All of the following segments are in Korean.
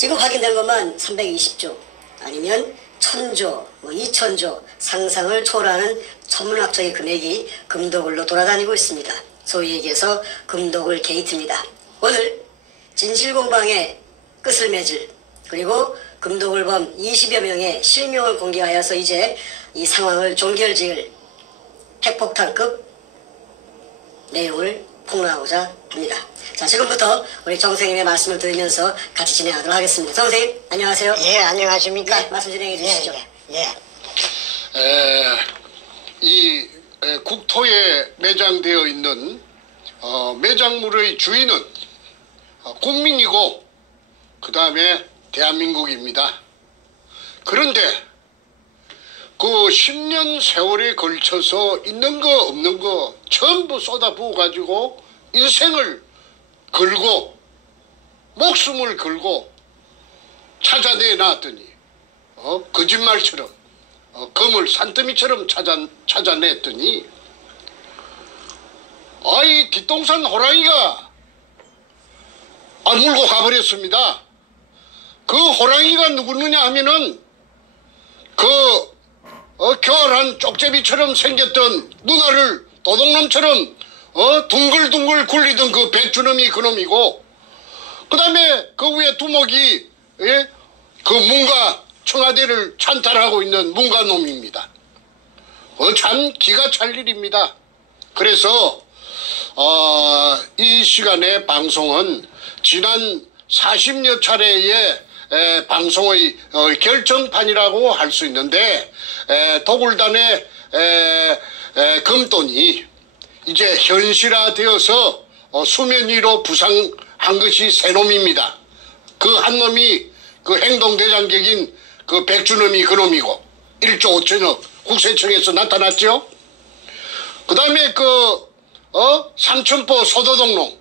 지금 확인된 것만 320조 아니면 1000조, 2000조 상상을 초월하는 천문학적인 금액이 금도굴로 돌아다니고 있습니다. 소위 얘기해서 금도굴 게이트입니다. 오늘 진실공방의 끝을 맺을 그리고 금도굴범 20여 명의 실명을 공개하여서 이제 이 상황을 종결지을 핵폭탄급 내용을 폭로하고자 합니다. 자, 지금부터 우리 정 선생님의 말씀을 들으면서 같이 진행하도록 하겠습니다. 정 선생님, 안녕하세요. 예, 안녕하십니까. 네, 말씀 진행해 주시죠. 이 국토에 매장되어 있는 매장물의 주인은 국민이고 그 다음에 대한민국입니다. 그런데 그 10년 세월에 걸쳐서 있는 거 없는 거 전부 쏟아부어 가지고 인생을 걸고 목숨을 걸고 찾아내 놨더니 거짓말처럼 검을 산더미처럼 찾아냈더니 아이 뒷동산 호랑이가 물고 가버렸습니다. 그 호랑이가 누구느냐 하면은 교활한 쪽제비처럼 생겼던 누나를 도둑놈처럼 둥글둥글 굴리던 그 백주놈이 그놈이고, 그 다음에 그 위에 두목이 그 문가 청와대를 찬탈하고 있는 문가놈입니다. 참 기가 찰 일입니다. 그래서 이 시간의 방송은 지난 40여 차례의 방송의 결정판이라고 할 수 있는데, 도굴단의 금돈이 이제 현실화되어서 수면 위로 부상한 것이 세 놈입니다. 그 한 놈이 그 행동대장격인 그 백주놈이 그놈이고 1조 5천억 국세청에서 나타났죠. 그 다음에 삼천포 소도동놈,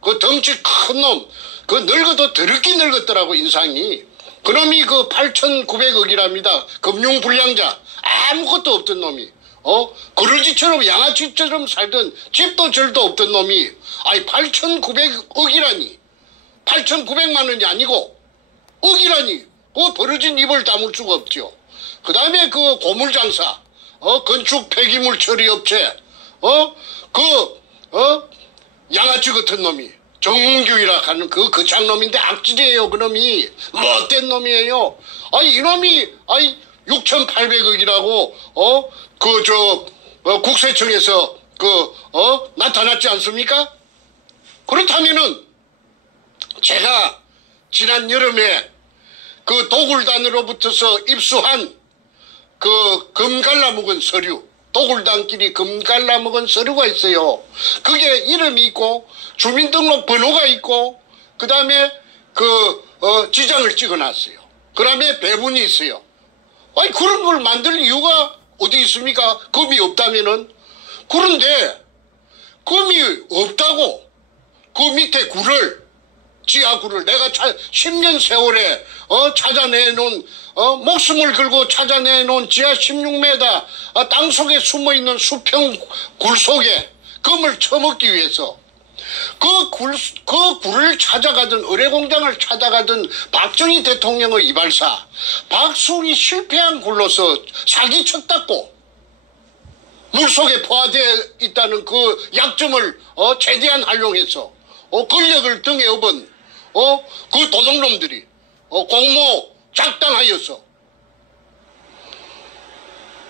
그 덩치 큰 놈, 그 늙어도 더럽게 늙었더라고 인상이. 그놈이 그 8,900억이랍니다. 금융불량자, 아무것도 없던 놈이. 그러지처럼 양아치처럼 살던 집도 절도 없던 놈이 8,900억이라니 8,900만 원이 아니고 억이라니 그 벌어진 입을 다물 수가 없죠. 그 다음에 그 고물장사, 건축 폐기물 처리업체, 양아치 같은 놈이 정문규이라 하는 그 거창놈인데 악질이에요. 그놈이 못된 놈이에요. 이놈이 6,800억이라고 국세청에서 나타났지 않습니까? 그렇다면은 제가 지난 여름에 그 도굴단으로부터서 입수한 그 금 갈라먹은 서류, 도굴단끼리 금 갈라먹은 서류가 있어요. 그게 이름이 있고 주민등록 번호가 있고 그 다음에 지장을 찍어놨어요. 그 다음에 배분이 있어요. 그런 걸 만들 이유가 어디 있습니까? 금이 없다면은. 그런데 금이 없다고 그 밑에 지하구를 내가 10년 세월에 찾아내놓은 목숨을 걸고 찾아내놓은 지하 16m 땅속에 숨어있는 수평 굴 속에 금을 처먹기 위해서 그 굴을 찾아가던 의뢰공장을 찾아가던 박정희 대통령의 이발사 박수홍이 실패한 굴로서 사기쳤다고 물속에 포화되어 있다는 그 약점을 최대한 활용해서 권력을 등에 업은 그 도둑놈들이 공모 작당하여서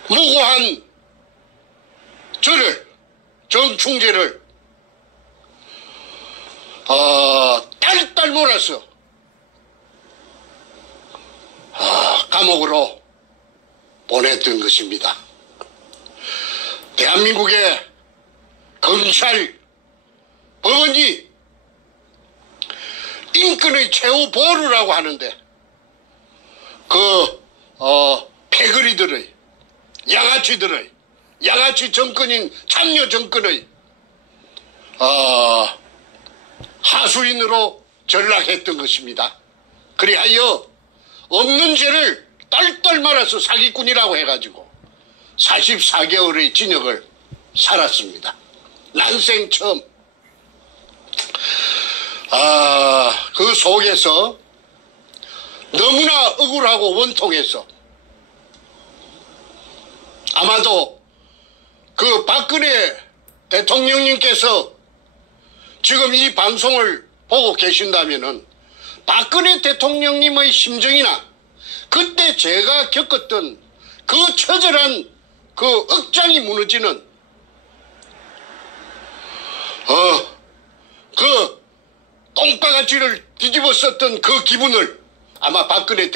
무고한 정충재를 딸딸 몰아서 감옥으로 보냈던 것입니다. 대한민국의 검찰, 법원이 인권의 최후 보루라고 하는데 패거리들의 양아치 정권인 참여 정권의 하수인으로 전락했던 것입니다. 그리하여 없는 죄를 딸딸 말아서 사기꾼이라고 해가지고 44개월의 징역을 살았습니다. 난생 처음. 그 속에서 너무나 억울하고 원통해서 아마도 그 박근혜 대통령님께서 지금 이 방송을 보고 계신다면은 박근혜 대통령님의 심정이나 그때 제가 겪었던 그 처절한 그 억장이 무너지는 그 똥바가지를 뒤집어 썼던 그 기분을 아마 박근혜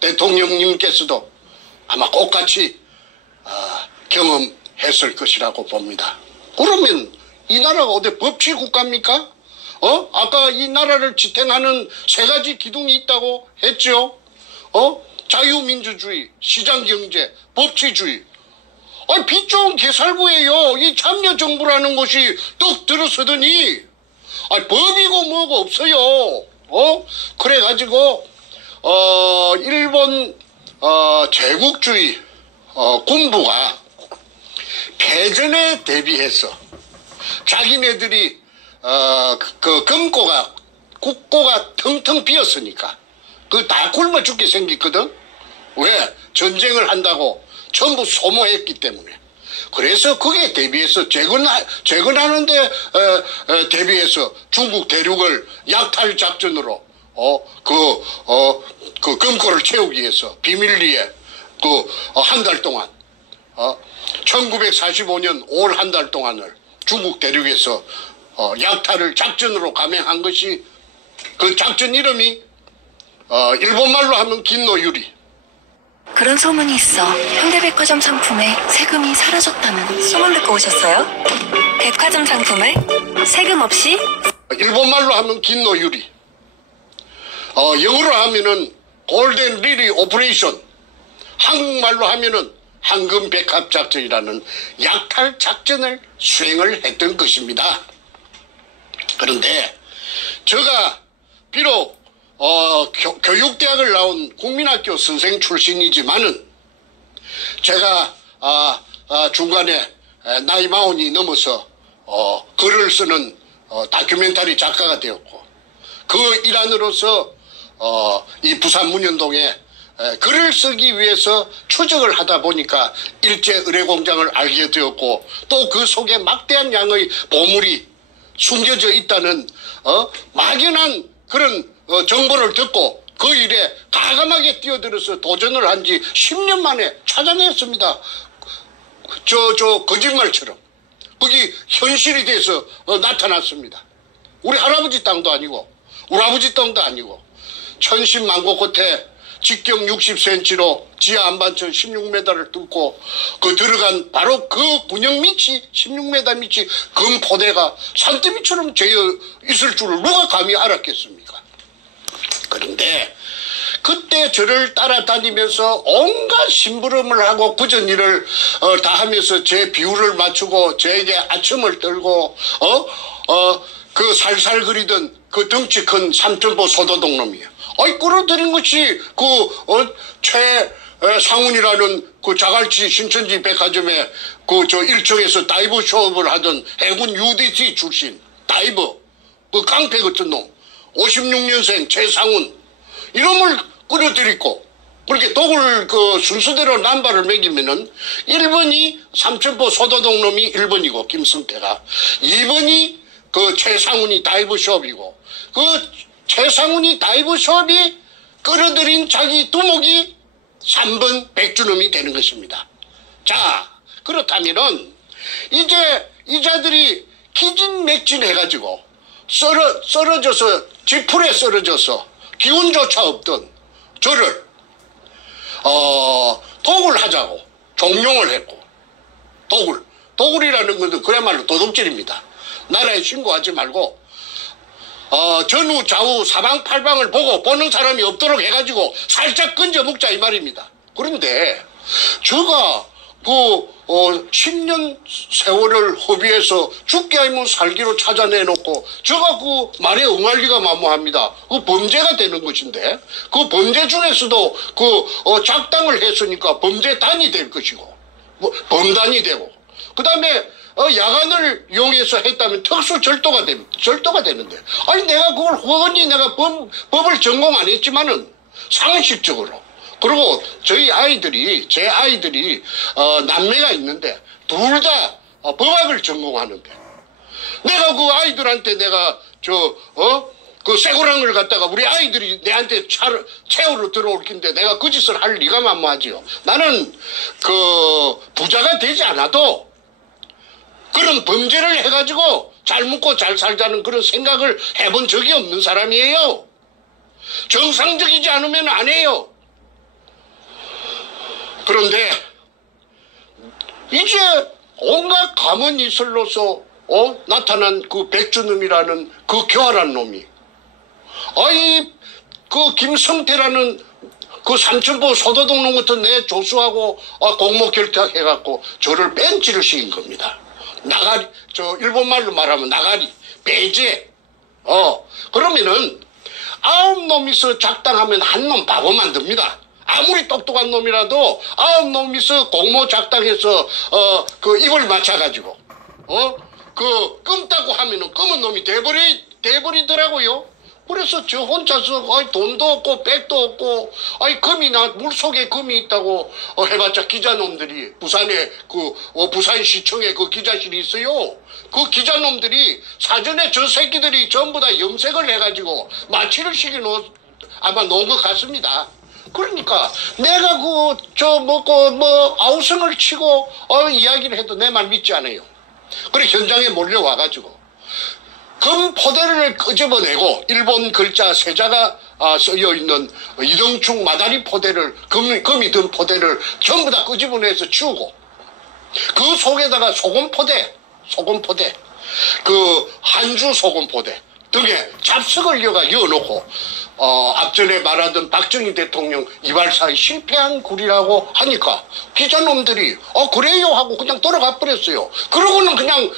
대통령님께서도 아마 똑같이 경험했을 것이라고 봅니다. 그러면 이 나라가 어디 법치 국가입니까? 아까 이 나라를 지탱하는 세 가지 기둥이 있다고 했죠. 자유민주주의, 시장경제, 법치주의. 빚 좋은 개살구예요. 이 참여정부라는 것이 떡 들어서더니 법이고 뭐고 없어요. 그래가지고 일본 제국주의 군부가 패전에 대비해서 자기네들이 그 국고가 텅텅 비었으니까 그 다 굶어 죽게 생겼거든. 왜? 전쟁을 한다고 전부 소모했기 때문에. 그래서 그게 대비해서 재건하는데 대비해서 중국 대륙을 약탈 작전으로 그 금고를 채우기 위해서 비밀리에 한 달 동안 1945년 5월 한 달 동안을 중국 대륙에서 약탈을 작전으로 감행한 것이 그 작전 이름이 일본말로 하면 긴노유리. 그런 소문이 있어. 현대백화점 상품에 세금이 사라졌다는 소문 듣고 오셨어요? 백화점 상품을 세금 없이? 일본말로 하면 긴노유리. 영어로 하면은 골든 리리 오퍼레이션. 한국말로 하면은 황금백합작전이라는 약탈 작전을 수행을 했던 것입니다. 그런데 제가 비록 교육대학을 나온 국민학교 선생 출신이지만은 제가 중간에 나이 40이 넘어서 글을 쓰는 다큐멘터리 작가가 되었고 그 일환으로서 이 부산 문현동에 글을 쓰기 위해서 추적을 하다 보니까 일제의뢰공장을 알게 되었고 또 그 속에 막대한 양의 보물이 숨겨져 있다는 막연한 그런 정보를 듣고 그 일에 과감하게 뛰어들어서 도전을 한 지 10년 만에 찾아냈습니다. 거짓말처럼 그게 현실이 돼서 나타났습니다. 우리 할아버지 땅도 아니고 우리 아버지 땅도 아니고 천신만고 끝에 직경 60cm로 지하 안반천 16m를 뚫고 그 들어간 바로 그 군영 밑이 16m 밑이 금포대가 산더미처럼 재어 있을 줄을 누가 감히 알았겠습니까? 그런데 그때 저를 따라다니면서 온갖 심부름을 하고 굳은 일을 다 하면서 제 비율을 맞추고 저에게 아첨을 떨고 그 살살 그리던 그 덩치 큰 삼천포 소도동 놈이에요. 끌어들인 것이 최상훈이라는 그 자갈치 신천지 백화점에 저 1층에서 다이버 쇼업을 하던 해군 UDT 출신 다이버 그 깡패 같은 놈 56년생 최상훈 이놈을 끌어들이고 그렇게 독을 그 순서대로 남발을 매기면은 1번이 삼천포 소도동 놈이 1번이고 김승태가 2번이 그 최상훈이 다이버 쇼업이고 그 최상훈이 다이브 숍이 끌어들인 자기 두목이 3번 백주놈이 되는 것입니다. 자, 그렇다면은 이제 이 자들이 기진맥진해가지고 썰어져서 지풀에 썰어져서 기운조차 없던 저를 독을 하자고 종용을 했고 독을이라는 것은 그야말로 도둑질입니다. 나라에 신고하지 말고 전후 좌우 사방팔방을 보고 보는 사람이 없도록 해가지고 살짝 건져 먹자 이 말입니다. 그런데 제가 10년 세월을 허비해서 죽게 아니면 살기로 찾아내놓고 제가 그 말에 응할 리가 만무합니다. 그 범죄가 되는 것인데 그 범죄 중에서도 작당을 했으니까 범죄단이 될 것이고 범단이 되고 그 다음에 야간을 이용해서 했다면 특수 절도가 되는데 아니 내가 그걸 허언이 내가 법을 전공 안 했지만은 상식적으로. 그리고 저희 아이들이, 제 아이들이 남매가 있는데 둘 다 법학을 전공하는데 내가 그 아이들한테 내가 그 쇠고랑을 갖다가 우리 아이들이 내한테 채우러 들어올 긴데 내가 그 짓을 할 리가 만무하지요. 나는 그 부자가 되지 않아도 그런 범죄를 해가지고 잘 먹고 잘 살자는 그런 생각을 해본 적이 없는 사람이에요. 정상적이지 않으면 안 해요. 그런데 이제 온갖 가문 이슬로서 나타난 그 백주놈이라는 그 교활한 놈이 그 김성태라는 그 삼천포 소도동 놈부터 내 조수하고 공모 결탁해갖고 저를 뺀지를 시킨 겁니다. 나가리, 일본말로 말하면 나가리, 배제. 그러면은 9놈이서 작당하면 한 놈 바보 만듭니다. 아무리 똑똑한 놈이라도 9놈이서 공모 작당해서 그 입을 맞춰가지고 그 끔다고 하면은 검은 놈이 돼버리더라고요. 그래서 저 혼자서 돈도 없고 백도 없고 금이나 물속에 금이 있다고 해봤자 기자놈들이 부산에 부산시청에 그 기자실이 있어요. 그 기자놈들이 사전에 저 새끼들이 전부 다 염색을 해가지고 마취를 시켜놓은 아마 놓은 것 같습니다. 그러니까 내가 아우성을 치고 이야기를 해도 내 말 믿지 않아요. 그래 현장에 몰려와가지고 금 포대를 끄집어내고 일본 글자 세자가 쓰여있는 이등충 마다리 포대를 금이 든 포대를 전부 다 끄집어내서 치우고 그 속에다가 소금 포대 그 한주 소금 포대 등에 잡석을 이어놓고 앞전에 말하던 박정희 대통령 이발사에 실패한 굴이라고 하니까 기자놈들이 그래요 하고 그냥 돌아가 버렸어요. 그러고는 그냥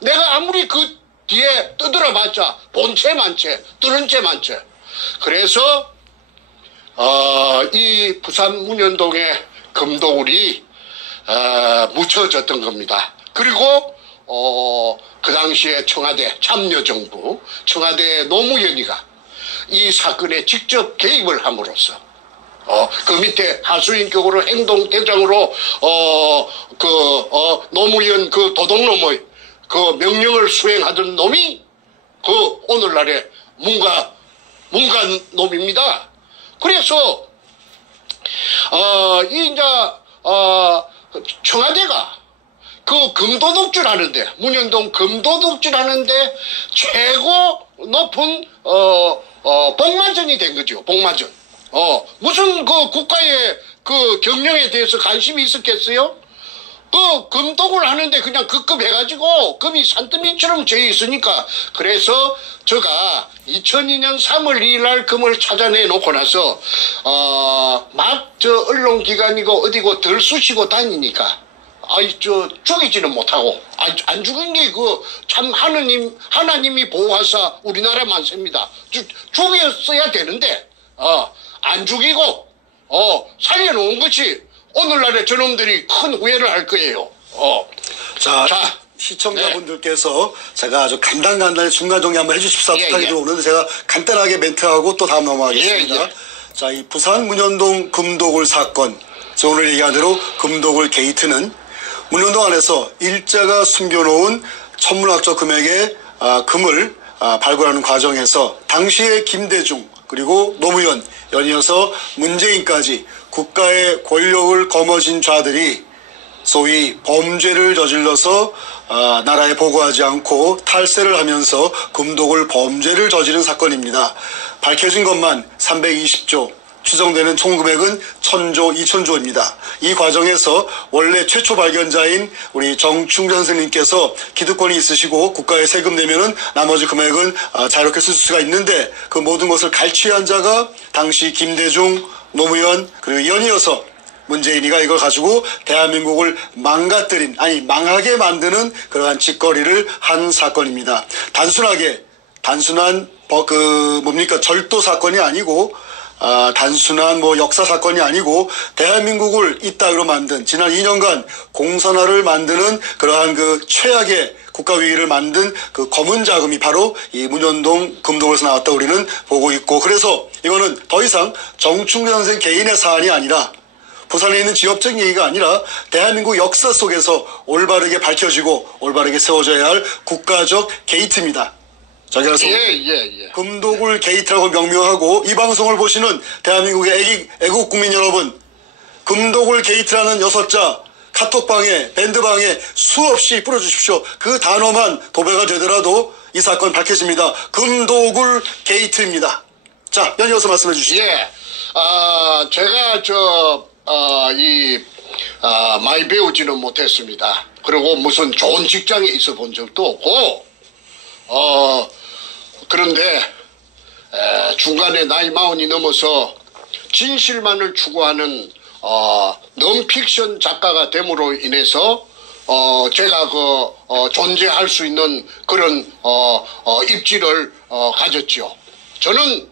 내가 아무리 그 뒤에 떠들어봤자 본체 만체 뚫은 채 만체. 그래서 이 부산 문현동의 금도굴이 묻혀졌던 겁니다. 그리고 그 당시에 청와대 참여정부 청와대 노무현이가 이 사건에 직접 개입을 함으로써 그 밑에 하수인격으로 행동대장으로 노무현 그 도둑놈의 그 명령을 수행하던 놈이 그 오늘날의 문가 놈입니다. 그래서 청와대가 그 금도둑질 하는데 문현동 금도둑질 하는데 최고 높은 복마전이 된 거죠. 복마전. 무슨 그 국가의 그 경영에 대해서 관심이 있었겠어요? 그 금독을 하는데 그냥 급급해가지고 금이 산더미처럼 져 있으니까 그래서 제가 2002년 3월 2일 날 금을 찾아내 놓고 나서 막 언론기관이고 어디고 들쑤시고 다니니까 죽이지는 못하고 안 죽은 게 참 하나님이 보호하사 우리나라 만세입니다. 죽였어야 되는데 안 죽이고 살려놓은 것이 오늘날의 저놈들이 큰 후회를 할 거예요. 자, 시청자분들께서 제가 아주 간단히 중간 정리 한번 해주십사 부탁이 들어오는데 제가 간단하게 멘트하고 또 다음 넘어가겠습니다. 자, 이 부산 문현동 금도굴 사건, 오늘 얘기한 대로 금도굴 게이트는 문현동 안에서 일자가 숨겨놓은 천문학적 금액의 금을 발굴하는 과정에서 당시의 김대중 그리고 노무현 연이어서 문재인까지 국가의 권력을 거머쥔 자들이 소위 범죄를 저질러서 나라에 보고하지 않고 탈세를 하면서 금독을 범죄를 저지른 사건입니다. 밝혀진 것만 320조, 추정되는 총금액은 1000조, 2000조입니다. 이 과정에서 원래 최초 발견자인 우리 정충전 선생님께서 기득권이 있으시고 국가에 세금 내면은 나머지 금액은 자유롭게 쓸 수가 있는데 그 모든 것을 갈취한 자가 당시 김대중, 노무현 그리고 연이어서 문재인이가 이걸 가지고 대한민국을 망하게 만드는 그러한 짓거리를 한 사건입니다. 단순한 절도 사건이 아니고 단순한 역사 사건이 아니고 대한민국을 이따위로 만든 지난 2년간 공산화를 만드는 그러한 그 최악의 국가위기를 만든 그 검은 자금이 바로 이 문현동 금독에서 나왔다고 우리는 보고 있고, 그래서 이거는 더 이상 정충래 선생 개인의 사안이 아니라 부산에 있는 지역적 얘기가 아니라 대한민국 역사 속에서 올바르게 밝혀지고 올바르게 세워져야 할 국가적 게이트입니다. 자, 그래서 금독을 게이트라고 명명하고 이 방송을 보시는 대한민국의 애국 국민 여러분, 금독을 게이트라는 6자 카톡방에 밴드방에 수없이 뿌려주십시오. 그 단어만 도배가 되더라도 이 사건 밝혀집니다. 금독을 게이트입니다. 자, 연이어서 말씀해 주시죠. 제가 많이 배우지는 못했습니다. 그리고 무슨 좋은 직장에 있어 본 적도 없고, 그런데 중간에 나이 40이 넘어서 진실만을 추구하는 넌픽션 작가가 됨으로 인해서 제가 존재할 수 있는 그런 입지를 가졌죠. 저는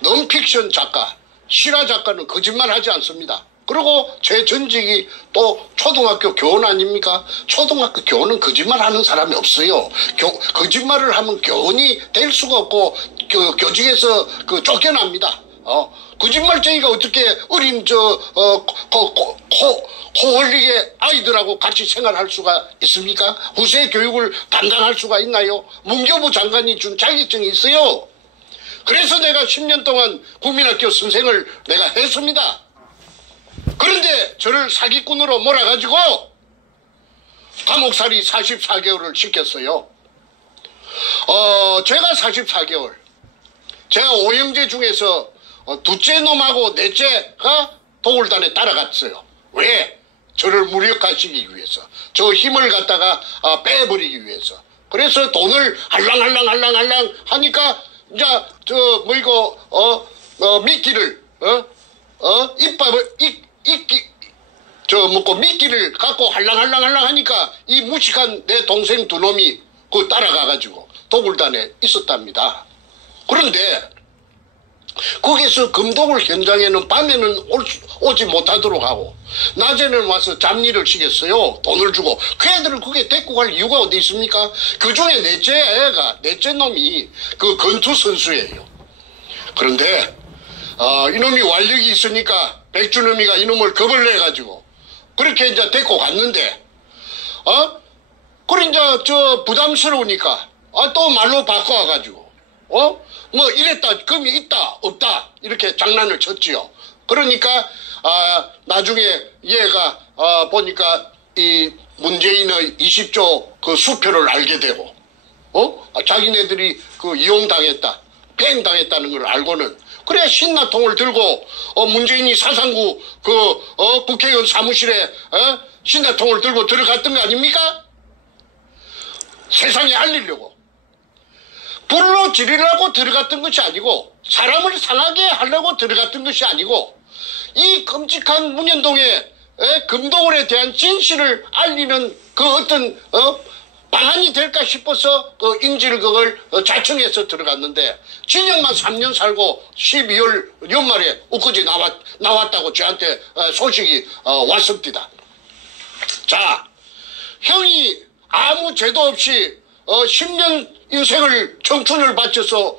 넌픽션 작가, 실화 작가는 거짓말하지 않습니다. 그리고 제 전직이 또 초등학교 교원 아닙니까? 초등학교 교원은 거짓말하는 사람이 없어요. 거짓말을 하면 교원이 될 수가 없고 교직에서 쫓겨납니다. 거짓말쟁이가 어떻게 어린 코 흘리게 아이들하고 같이 생활할 수가 있습니까? 후세 교육을 담당할 수가 있나요? 문교부 장관이 준 자격증이 있어요. 그래서 내가 10년 동안 국민학교 선생을 내가 했습니다. 그런데 저를 사기꾼으로 몰아가지고 감옥살이 44개월을 시켰어요. 제가 44개월. 제가 오형제 중에서 둘째 놈하고 넷째가 도굴단에 따라갔어요. 왜? 저를 무력화시키기 위해서. 저 힘을 갖다가 빼버리기 위해서. 그래서 돈을 할랑할랑 하니까 이제 미끼를 미끼를 갖고 할랑할랑 하니까 이 무식한 내 동생 두 놈이 따라가가지고 도굴단에 있었답니다. 그런데 거기서 금독을 현장에는 밤에는 오지 못하도록 하고 낮에는 와서 잡일을 시켰어요. 돈을 주고. 그 애들을 그게 데리고 갈 이유가 어디 있습니까? 그 중에 넷째 놈이 건투 선수예요. 그런데 이놈이 완력이 있으니까 백준엄이가 이놈을 겁을 내가지고 그렇게 이제 데리고 갔는데 그래 이제 부담스러우니까 또 말로 바꿔와가지고 뭐 이랬다 금이 있다 없다 이렇게 장난을 쳤지요. 그러니까 나중에 얘가 보니까 이 문재인의 20조 수표를 알게 되고 자기네들이 이용당했다 팽당했다는 걸 알고는 그래 신나통을 들고 문재인이 사상구 국회의원 사무실에 신나통을 들고 들어갔던 거 아닙니까? 세상에 알리려고. 불로 지르려고 들어갔던 것이 아니고 사람을 상하게 하려고 들어갔던 것이 아니고 이 끔찍한 문현동의 금독원에 대한 진실을 알리는 어떤 방안이 될까 싶어서 인질을 그걸 자청해서 들어갔는데 징역만 3년 살고 12월 연말에 엊그제 나왔다고 저한테 소식이 왔습니다. 자, 형이 아무 죄도 없이 10년 인생을 청춘을 바쳐서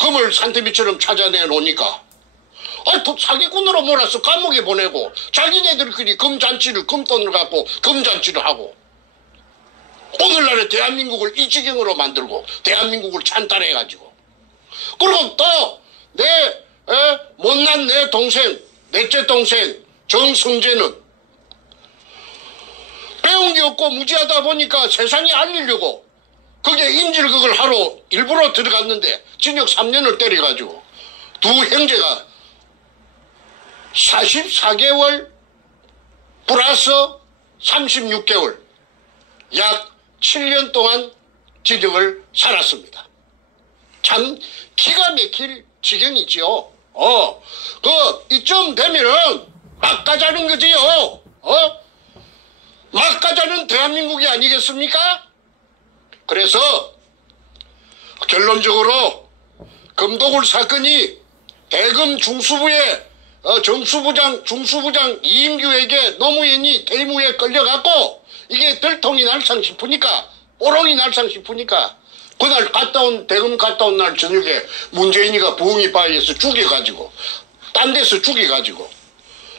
금을 산더미처럼 찾아내 놓으니까 사기꾼으로 몰아서 감옥에 보내고 자기네들끼리 금돈을 갖고 금잔치를 하고 오늘날의 대한민국을 이 지경으로 만들고 대한민국을 찬탈해가지고 그리고 또 못난 내 동생 넷째 동생 정성재는 배운 게 없고 무지하다 보니까 세상에 알리려고 그게 인질극을 하러 일부러 들어갔는데 징역 3년을 때려가지고 두 형제가 44개월 플러스 36개월 약 7년 동안 징역을 살았습니다. 참 기가 막힐 지경이지요. 이쯤 되면은 막 가자는 거지요. 막 가자는 대한민국이 아니겠습니까? 그래서 결론적으로 금독울 사건이 대검 중수부의 중수부장 이인규에게 노무현이 대무에 끌려갔고 이게 들통이 날상 싶으니까, 오롱이 날상 싶으니까, 그날 대금 갔다 온 날 저녁에 문재인이가 부흥이바위에서 죽여가지고, 딴 데서 죽여가지고,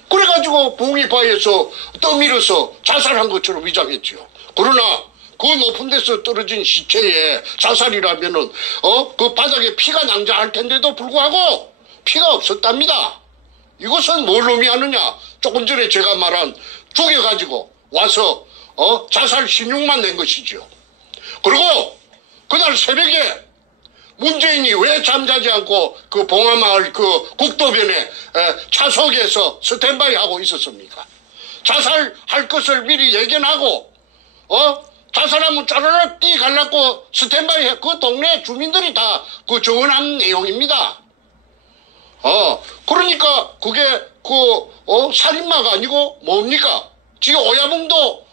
그래가지고 부흥이바위에서 떠밀어서 자살한 것처럼 위장했지요. 그러나 그 높은 데서 떨어진 시체에 자살이라면은, 그 바닥에 피가 낭자할 텐데도 불구하고 피가 없었답니다. 이것은 뭘 의미하느냐? 조금 전에 제가 말한 죽여가지고 와서, 자살 신용만 낸 것이죠. 그리고 그날 새벽에 문재인이 왜 잠자지 않고 그 봉화마을 그 국도변에 차석에서 스탠바이 하고 있었습니까? 자살할 것을 미리 예견하고, 자살하면 짜르르 뛰 갈라고 스탠바이 해. 그 동네 주민들이 다 그 정언한 내용입니다. 그러니까 그게 살인마가 아니고 뭡니까? 지금 오야붕도,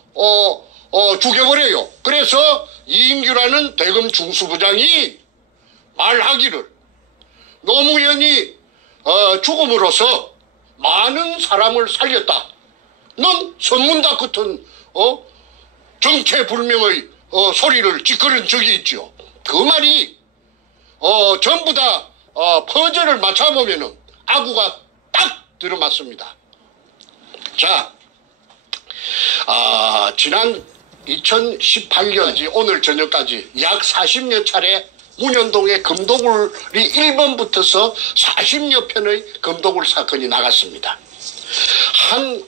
죽여버려요. 그래서 이인규라는 대검 중수부장이 말하기를 노무현이 죽음으로써 많은 사람을 살렸다. 넌 선문답 같은 정체불명의 소리를 찌끄른 적이 있죠. 그 말이 전부 다 퍼즐을 맞춰보면은 아구가 딱 들어맞습니다. 자, 지난 2018년 오늘 저녁까지 약 40여 차례 문현동의 금도굴이 1번 붙어서 40여 편의 금도굴 사건이 나갔습니다. 한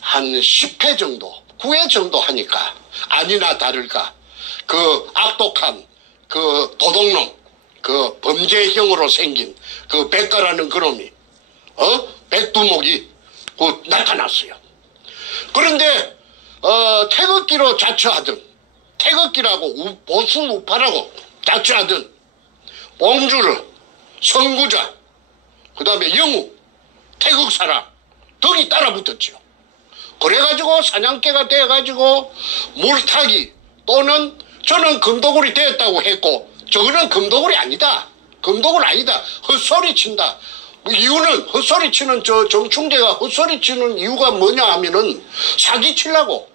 10회 정도, 9회 정도 하니까 아니나 다를까 그 악독한 그 도둑놈, 그 범죄형으로 생긴 그 백가라는 그놈이, 백두목이 나타났어요. 그런데 태극기로 자처하던, 태극기라고 보수 우파라고 자처하던 봉주르, 선구자, 그 다음에 영우, 태극사람 등이 따라붙었죠. 그래가지고 사냥개가 돼가지고 물타기 또는 저는 금도굴이 되었다고 했고 저거는 금도굴이 아니다. 금도굴 아니다. 헛소리 친다. 이유는 헛소리 치는 정충재가 헛소리 치는 이유가 뭐냐 하면은 사기 치려고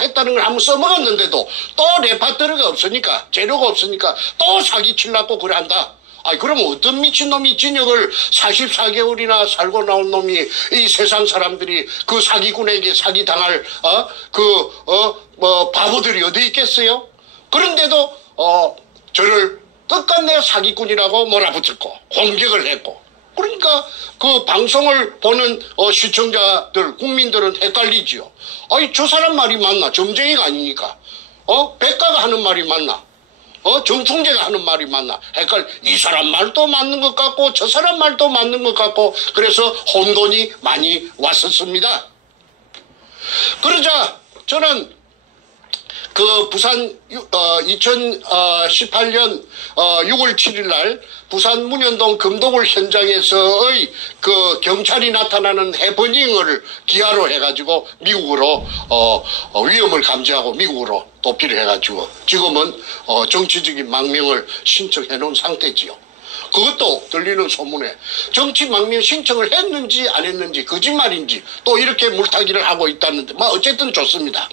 했다는 걸 한번 써먹었는데도 또 레파토리가 없으니까, 재료가 없으니까 또 사기 치려고 그래 한다. 그럼 어떤 미친놈이 진역을 44개월이나 살고 나온 놈이 이 세상 사람들이 그 사기꾼에게 사기당할, 바보들이 어디 있겠어요? 그런데도, 저를 끝끝내 사기꾼이라고 몰아붙였고, 공격을 했고, 그러니까 그 방송을 보는 시청자들, 국민들은 헷갈리지요. 저 사람 말이 맞나? 점쟁이가 아니니까. 백가가 하는 말이 맞나? 정충재가 하는 말이 맞나? 이 사람 말도 맞는 것 같고 저 사람 말도 맞는 것 같고 그래서 혼돈이 많이 왔었습니다. 그러자 저는 그 부산 2018년 6월 7일 날 부산 문현동 금도굴 현장에서의 그 경찰이 나타나는 해퍼닝을 기하로 해가지고 미국으로 위험을 감지하고 미국으로 도피를 해가지고 지금은 정치적인 망명을 신청해 놓은 상태지요. 그것도 들리는 소문에 정치 망명 신청을 했는지 안 했는지 거짓말인지 또 이렇게 물타기를 하고 있다는데 어쨌든 좋습니다.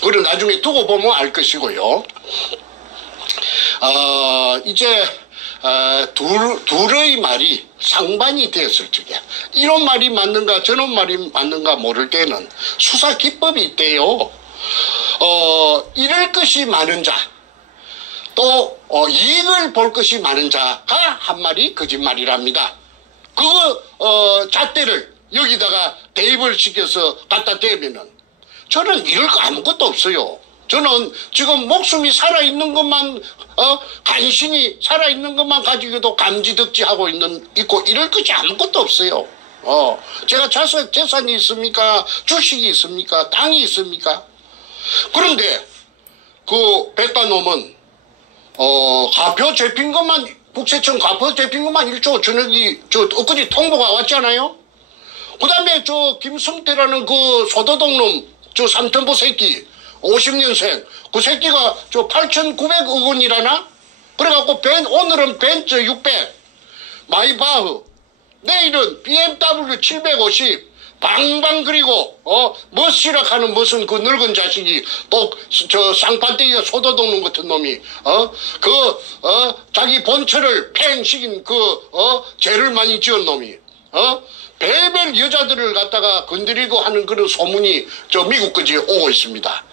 그리고 나중에 두고 보면 알 것이고요. 이제 둘의 말이 상반이 되었을 적에 이런 말이 맞는가 저런 말이 맞는가 모를 때는 수사 기법이 있대요. 잃을 것이 많은 자 또 이익을 볼 것이 많은 자가 한 말이 거짓말이랍니다. 그거 잣대를 여기다가 대입을 시켜서 갖다 대면은 저는 잃을 거 아무것도 없어요. 저는 지금 목숨이 살아있는 것만 간신히 살아있는 것만 가지고도 감지덕지하고 있고 잃을 것이 아무것도 없어요. 제가 재산이 있습니까? 주식이 있습니까? 땅이 있습니까? 그런데 그 백가놈은 가표 잡힌 것만 국세청 가표 잡힌 것만 1조 전액이 엊그제 통보가 왔잖아요. 그 다음에 김성태라는 그 소도둑놈 삼천포 새끼 50년생 그 새끼가 8,900억 원이라나? 그래갖고 오늘은 벤츠 600 마이바흐 내일은 BMW 750 방방 그리고 멋이락하는 무슨 그 늙은 자식이 또 저 쌍판대기가 소도둑놈 같은 놈이 자기 본처를 팽식인 죄를 많이 지은 놈이 배별 여자들을 갖다가 건드리고 하는 그런 소문이 저 미국까지 오고 있습니다.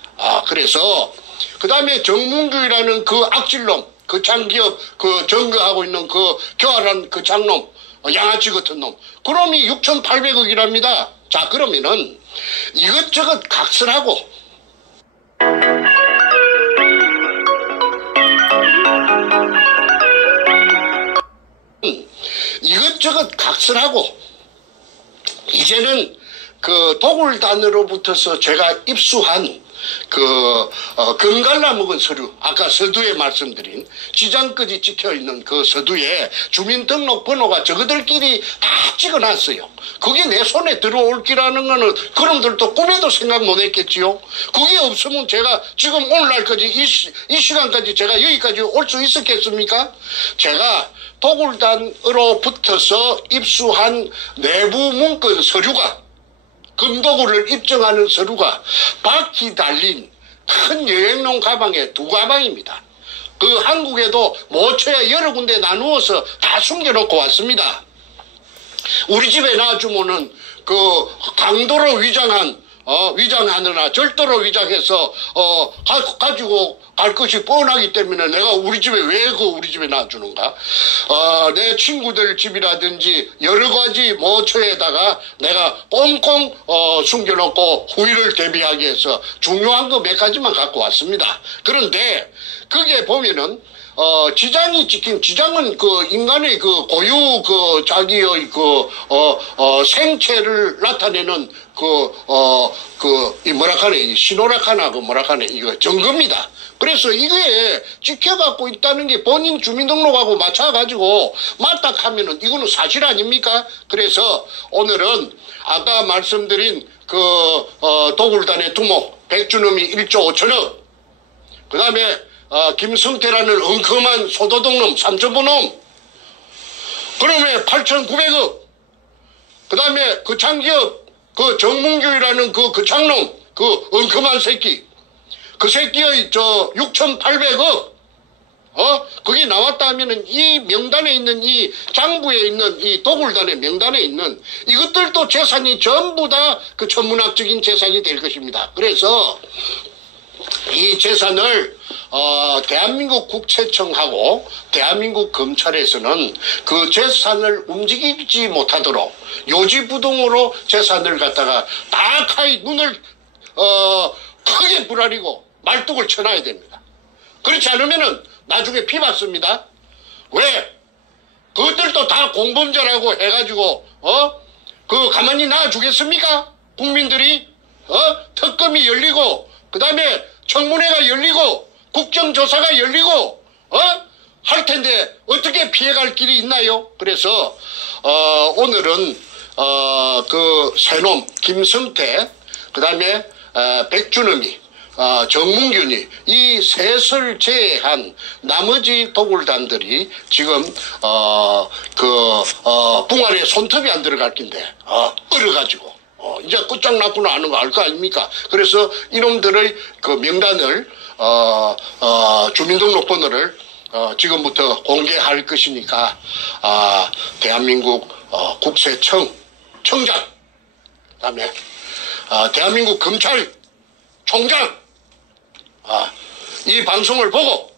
그래서 그 다음에 정문규라는 그 악질놈, 그 장기업 점거하고 있는 그 교활한 그 장놈, 양아치 같은 놈, 그놈이 6,800억이랍니다. 자, 그러면은 이것저것 각설하고 이제는 그 도굴단으로부터서 제가 입수한 금갈라 먹은 서류, 아까 서두에 말씀드린 지장까지 찍혀있는 그 서두에 주민등록번호가 저그들끼리 다 찍어놨어요. 그게 내 손에 들어올 기라는 거는 그놈들도 꿈에도 생각 못했겠지요. 그게 없으면 제가 지금 오늘날까지 이 시간까지 제가 여기까지 올 수 있었겠습니까? 제가 도굴단으로부터서 입수한 내부 문건 서류가, 금도구를 입증하는 서류가 바퀴 달린 큰 여행용 가방에 2가방입니다. 그 한국에도 모처에 여러 군데 나누어서 다 숨겨놓고 왔습니다. 우리 집에 놔주면은 그 강도로 위장하느나 절도로 위장해서 가지고 갈 것이 뻔하기 때문에 내가 우리 집에 왜 우리 집에 놔주는가? 내 친구들 집이라든지 여러 가지 모처에다가 내가 꽁꽁 숨겨놓고 후일을 대비하기 위해서 중요한 거 몇 가지만 갖고 왔습니다. 그런데 그게 보면은 지장이 찍힌, 지장은 그 인간의 그 고유 자기의 생체를 나타내는 신호락하나 이거 증거입니다. 그래서 이게 찍혀갖고 있다는 게 본인 주민등록하고 맞춰가지고 맞닥하면은 이거는 사실 아닙니까? 그래서 오늘은 아까 말씀드린 도굴단의 두목, 백준음이 1조 5천억, 그 다음에 김성태라는 엉큼한 소도둑놈, 삼천부놈, 그러면 8,900억, 그 다음에 그 장기업, 그 정문규라는 그 장놈, 그 엉큼한 새끼, 그 새끼의 6,800억, 그게 나왔다 하면은 이 명단에 있는 이 장부에 있는 이 도굴단의 명단에 있는 이것들도 재산이 전부 다 그 천문학적인 재산이 될 것입니다. 그래서 이 재산을 대한민국 국세청하고 대한민국 검찰에서는 그 재산을 움직이지 못하도록 요지부동으로 재산을 갖다가 딱하이 눈을 크게 부라리고 말뚝을 쳐놔야 됩니다. 그렇지 않으면은 나중에 피 받습니다. 왜? 그것들도 다 공범자라고 해가지고 가만히 놔주겠습니까? 국민들이 특검이 열리고 그 다음에 청문회가 열리고 국정조사가 열리고 할 텐데 어떻게 피해갈 길이 있나요? 그래서 오늘은 그 새놈 김성태, 그 다음에 백준음이, 정문균이 이 셋을 제외한 나머지 도굴단들이 지금 붕알에 손톱이 안 들어갈 낀데 얼어가지고 이제 끝장났구나 하는 거 알 거 아닙니까? 그래서 이놈들의 그 명단을 주민등록번호를 지금부터 공개할 것이니까 대한민국 국세청 청장, 그다음에 대한민국 검찰총장 이 방송을 보고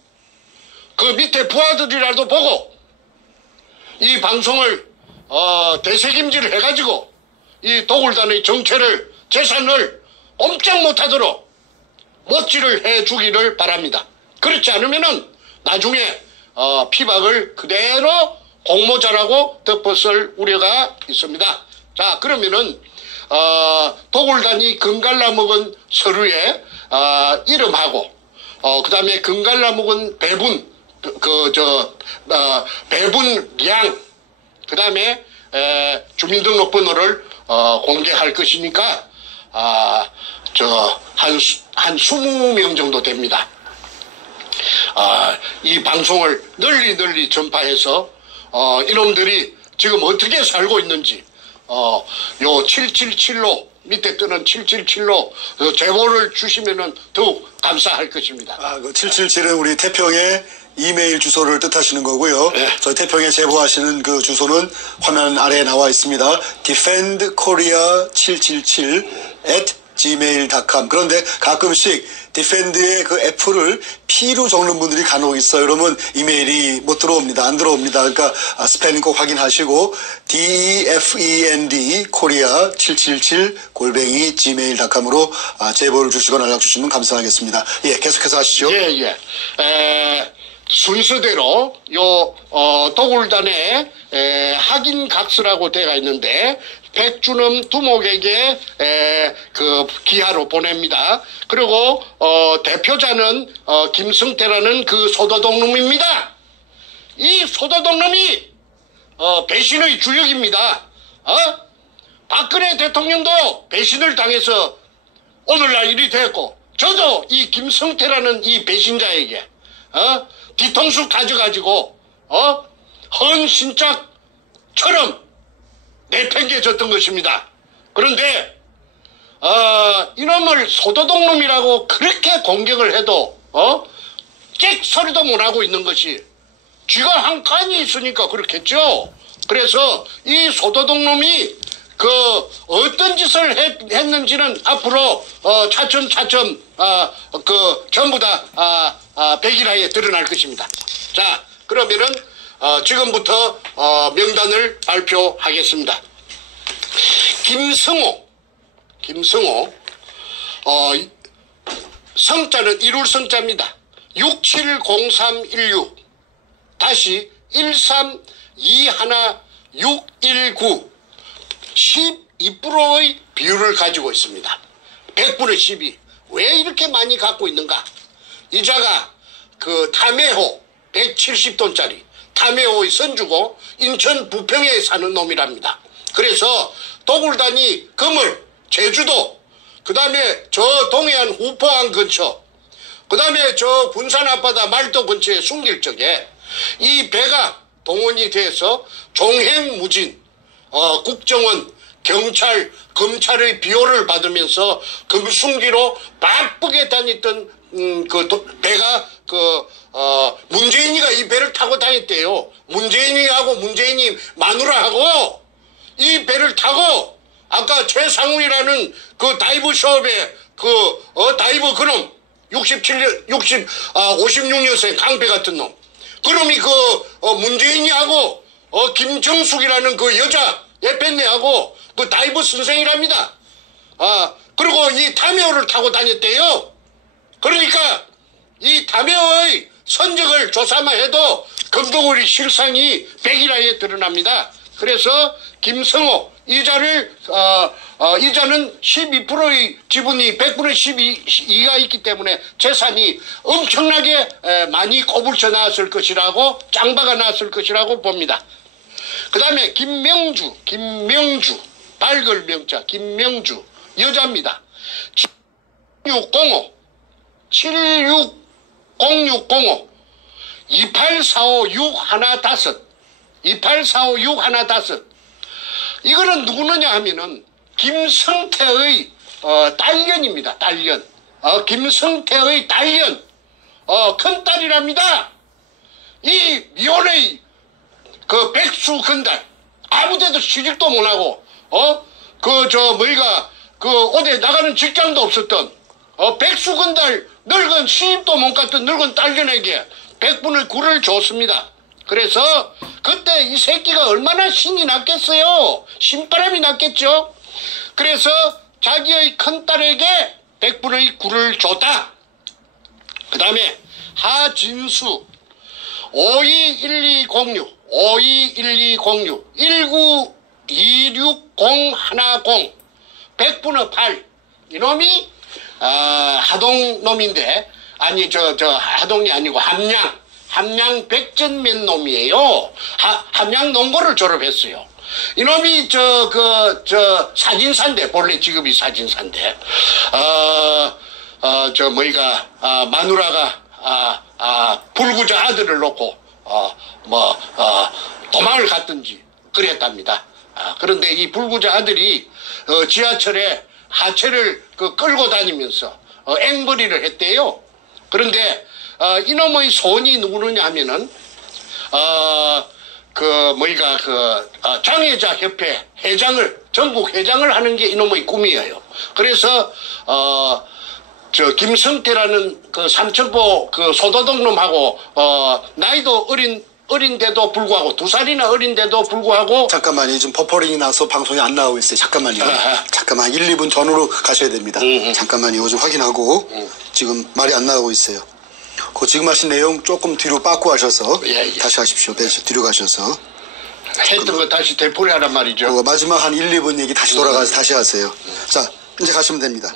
그 밑에 부하들이라도 보고 이 방송을 되새김질 해가지고 이 도굴단의 정체를, 재산을 꼼짝 못하도록 못질을 해주기를 바랍니다. 그렇지 않으면은 나중에 피박을 그대로 공모자라고 덮어쓸 우려가 있습니다. 자, 그러면은 도굴단이 금갈라 먹은 서류에 이름하고 그 다음에 금갈라 먹은 배분 배분량, 그 다음에 주민등록번호를 공개할 것이니까 한 20명 정도 됩니다. 이 방송을 널리 전파해서 이놈들이 지금 어떻게 살고 있는지 요 777로 밑에 뜨는 777로 제보를 주시면은 더욱 감사할 것입니다. 그 777은 우리 태평의 이메일 주소를 뜻하시는 거고요. 네. 저희 태평에 제보하시는 그 주소는 화면 아래에 나와 있습니다. defendkorea777@gmail.com. 그런데 가끔씩 디펜드의 그 F를 P로 적는 분들이 간혹 있어요. 그러면 이메일이 못 들어옵니다. 안 들어옵니다. 그러니까 스펠링 꼭 확인하시고 defend korea777@gmail.com으로 제보를 주시거나 연락 주시면 감사하겠습니다. 예, 계속해서 하시죠. 예. 순서대로 도굴단에 확인각서라고 되어 있는데 백주놈 두목에게 그 기하로 보냅니다. 그리고 대표자는 김승태라는 그 소도독놈입니다. 이 소도독놈이 배신의 주역입니다. 박근혜 대통령도 배신을 당해서 오늘날 일이 됐고, 저도 이 김승태라는 이 배신자에게 뒤통수 가져가지고 헌신짝처럼 내팽개졌던 것입니다. 그런데 이놈을 소도독놈이라고 그렇게 공격을 해도 짹 소리도 못하고 있는 것이 쥐가 한 칸이 있으니까 그렇겠죠. 그래서 이 소도독놈이 그 어떤 짓을 했는지는 앞으로 차츰 그 전부 다 백일하에 드러날 것입니다. 자, 그러면은 지금부터 명단을 발표하겠습니다. 김승호 성자는 이룰 성자입니다. 670316 다시 1321619 12%의 비율을 가지고 있습니다. 100분의 12. 왜 이렇게 많이 갖고 있는가? 이자가 그 담해호 170돈짜리 담해호의 선주고 인천 부평에 사는 놈이랍니다. 그래서 도굴단이 금을 제주도, 그 다음에 저 동해안 후포항 근처, 그 다음에 저 군산 앞바다 말도 근처에 숨길 적에 이 배가 동원이 돼서 종횡무진 국정원, 경찰, 검찰의 비호를 받으면서 금숭기로 바쁘게 다녔던 그 배가 문재인이가 이 배를 타고 다녔대요. 문재인이하고 문재인이 마누라하고 이 배를 타고 아까 최상훈이라는 그 다이브 숍에 다이브 그놈 56년생 강배 같은 놈. 그놈이 문재인이하고 김정숙이라는 그 여자 예편네하고 그 다이브 선생이랍니다. 그리고 이 담해호를 타고 다녔대요. 그러니까 이 담해호의 선적을 조사만 해도 금도구리 실상이 백일하에 드러납니다. 그래서 김승호 이자는 12%의 지분이 100분의 12가 있기 때문에 재산이 엄청나게 많이 꼬불쳐 나왔을 것이라고, 짱박아 나왔을 것이라고 봅니다. 그 다음에 김명주 밝을 명자 김명주 여자입니다. 7605 2845615 이거는 누구느냐 하면은 김성태의 딸년입니다. 딸년. 김성태의 딸년. 큰딸이랍니다. 이 미혼의 그 백수 건달 아무데도 취직도 못하고 어디 나가는 직장도 없었던 백수 건달 늙은 시집도 못 갔던 늙은 딸년에게 100분의 9를 줬습니다. 그래서 그때 이 새끼가 얼마나 신이 났겠어요. 신바람이 났겠죠. 그래서 자기의 큰딸에게 100분의 9를 줬다. 그 다음에 하진수 521206 1926010 100분의 8 이놈이 하동 놈인데 하동이 아니고 함양 백전면 놈이에요. 함양 농고를 졸업했어요. 이놈이 사진사인데, 본래 직업이 사진사인데, 마누라가, 불구자 아들을 놓고, 도망을 갔든지, 그랬답니다. 그런데 이 불구자 아들이 지하철에 하체를 끌고 다니면서 앵벌이를 했대요. 그런데 이놈의 손이 누구느냐 하면은 장애자 협회 회장을, 전국 회장을 하는 게 이놈의 꿈이에요. 그래서 김성태라는 삼천포 소도동 놈하고 나이도 어린데도 불구하고 2살이나 어린데도 불구하고. 잠깐만요. 지금 버퍼링이 나서 방송이 안 나오고 있어요. 잠깐만요. 잠깐만 1, 2분 전후로 가셔야 됩니다. 잠깐만요. 좀 확인하고. 지금 말이 안 나오고 있어요. 그 지금 하신 내용 조금 뒤로 빠꾸 하셔서 다시 하십시오. 뒤로 가셔서 했던 거 다시 되풀이하란 말이죠. 마지막 한 1, 2분 얘기 다시 돌아가서 다시 하세요. 자, 이제 가시면 됩니다.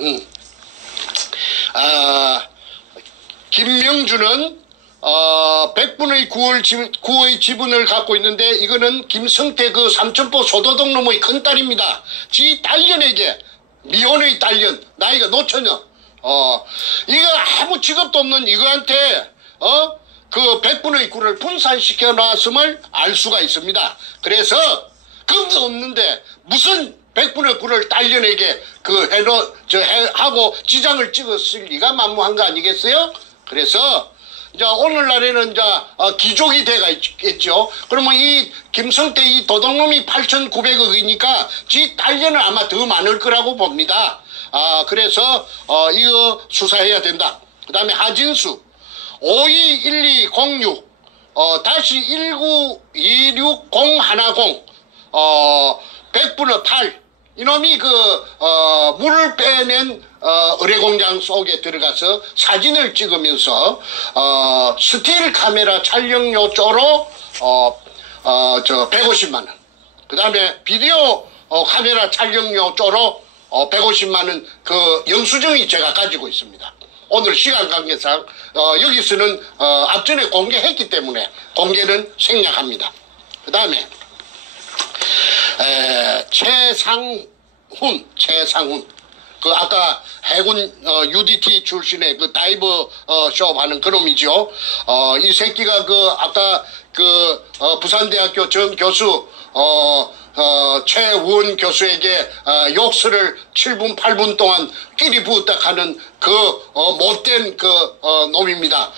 김명주는 100분의 9의 지분을 갖고 있는데, 이거는 김성태 삼천포 소도동 놈의 큰딸입니다. 지 딸년에게, 미혼의 딸년, 나이가 노처녀, 이거 아무 직업도 없는 이거한테 100분의 9를 분산시켜 놨음을 알 수가 있습니다. 그래서 금도 없는데 무슨 100분의 9를 딸년에게 하고 지장을 찍었을 리가 만무한 거 아니겠어요? 그래서 이제 오늘날에는 이제 기족이 돼가 있겠죠. 그러면 이 김성태 이 도둑놈이 8,900억이니까 지 딸년은 아마 더 많을 거라고 봅니다. 그래서 이거 수사해야 된다. 그 다음에 하진수 521206 다시 1926010 100분의 8 이놈이 물을 빼낸 의뢰공장 속에 들어가서 사진을 찍으면서 스틸 카메라 촬영료 쪼로 150만원, 그 다음에 비디오 카메라 촬영료 쪼로 150만원 영수증이 제가 가지고 있습니다. 오늘 시간 관계상 여기서는 앞전에 공개했기 때문에 공개는 생략합니다. 그 다음에 최상훈 아까 해군 UDT 출신의 다이버 숍 하는 그놈이죠. 이 새끼가 아까 부산대학교 전 교수 최우원 교수에게 욕설을 7분 8분 동안 끼리 부었다 하는 못된 놈입니다.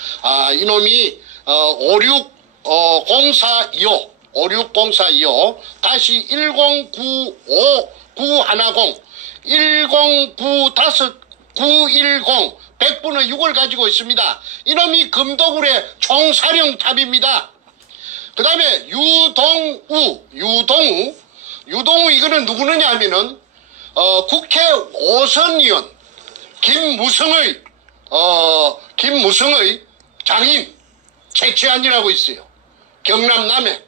이놈이 560425 다시 1095910 1095910 100분의 6을 가지고 있습니다. 이놈이 금도굴의 총사령탑입니다. 그 다음에 유동우 이거는 누구느냐 하면은 국회 5선 의원 김무성의 장인 최치한이라고 있어요. 경남 남해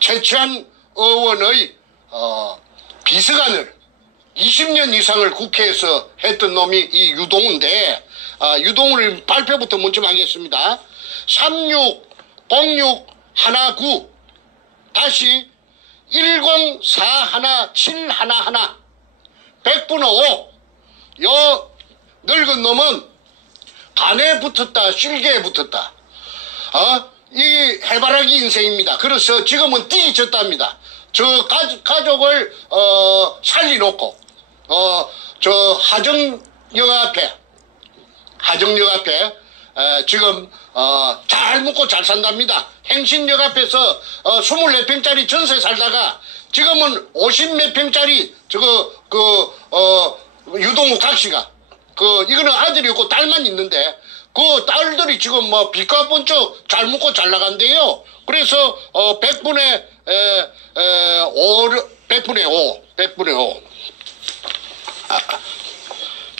최치한 의원의 비서관을 20년 이상을 국회에서 했던 놈이 이 유동우인데, 유동우를 발표부터 먼저 하겠습니다. 360619 다시 1041711 100분의 5 요 늙은 놈은 간에 붙었다 실개에 붙었다. 이 해바라기 인생입니다. 그래서 지금은 뒤졌답니다. 저 가족을 살리놓고 저 하정역 앞에 지금 잘 먹고 잘 산답니다. 행신역 앞에서 24평짜리 전세 살다가 지금은 50몇 평짜리 유동우 각시가 이거는 아들이 없고 딸만 있는데 딸들이 지금 빚과 번쩍 잘 먹고 잘 나간대요. 그래서 100분의 5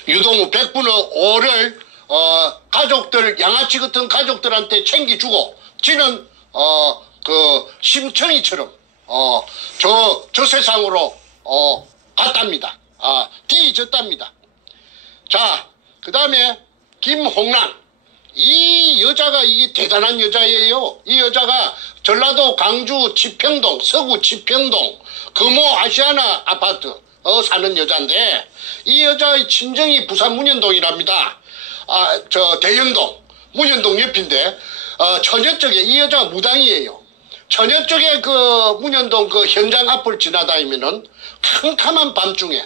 유동우 100분의 5를 가족들 양아치 같은 가족들한테 챙겨주고 지는 심청이처럼 저 세상으로 갔답니다. 뒤졌답니다. 자, 그 다음에 김홍란 이 여자가 이게 대단한 여자예요. 이 여자가 전라도 광주 지평동 서구 지평동 금호 아시아나 아파트 사는 여자인데 이 여자의 친정이 부산 문현동이랍니다. 대연동 문현동 옆인데 처녀 쪽에 이 여자가 무당이에요. 처녀 쪽에 그 문현동 그 현장 앞을 지나다니면은 캄캄한 밤중에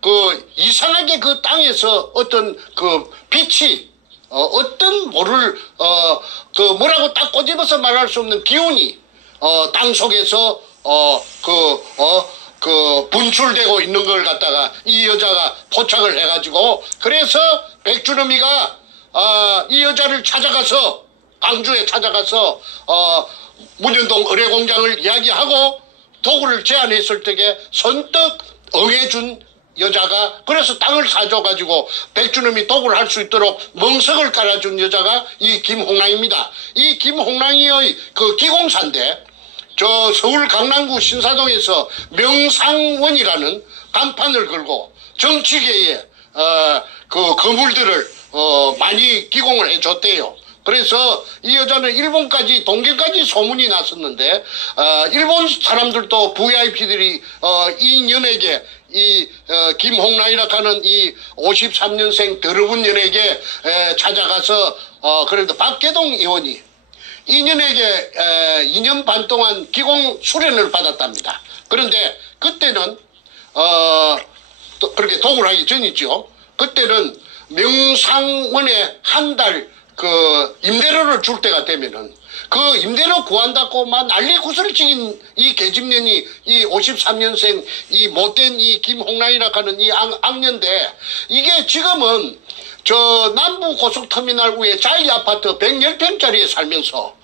그 이상하게 그 땅에서 어떤 그 빛이 어떤 모를 그 뭐라고 딱 꼬집어서 말할 수 없는 기운이 땅 속에서 그 분출되고 있는 걸 갖다가 이 여자가 포착을 해가지고 그래서 백주름이가 이 여자를 찾아가서 광주에 찾아가서 문현동 의뢰공장을 이야기하고 도구를 제안했을 때에 선뜻 응해준 여자가 그래서 땅을 사줘가지고 백주름이 도구를 할 수 있도록 멍석을 깔아준 여자가 이 김홍랑입니다. 이 김홍랑이의 그 기공사인데 저 서울 강남구 신사동에서 명상원이라는 간판을 걸고 정치계에 그 거물들을 많이 기공을 해줬대요. 그래서 이 여자는 일본까지 동경까지 소문이 났었는데 일본 사람들도 VIP들이 이 연예계 이 김홍랑이라 하는 이 53년생 더러운 연예계 찾아가서 그래도 박계동 의원이 이 연예계 2년 반 동안 기공 수련을 받았답니다. 그런데 그때는 또 그렇게 도구를 하기 전이죠. 그때는 명상원에 한 달 그 임대료를 줄 때가 되면은 그 임대료 구한다고 막 난리 구슬치긴 이 계집년이 이 53년생 이 못된 이 김홍랑이라 하는 이 악년데 이게 지금은 저 남부 고속터미널 위에 자이 아파트 110평짜리에 살면서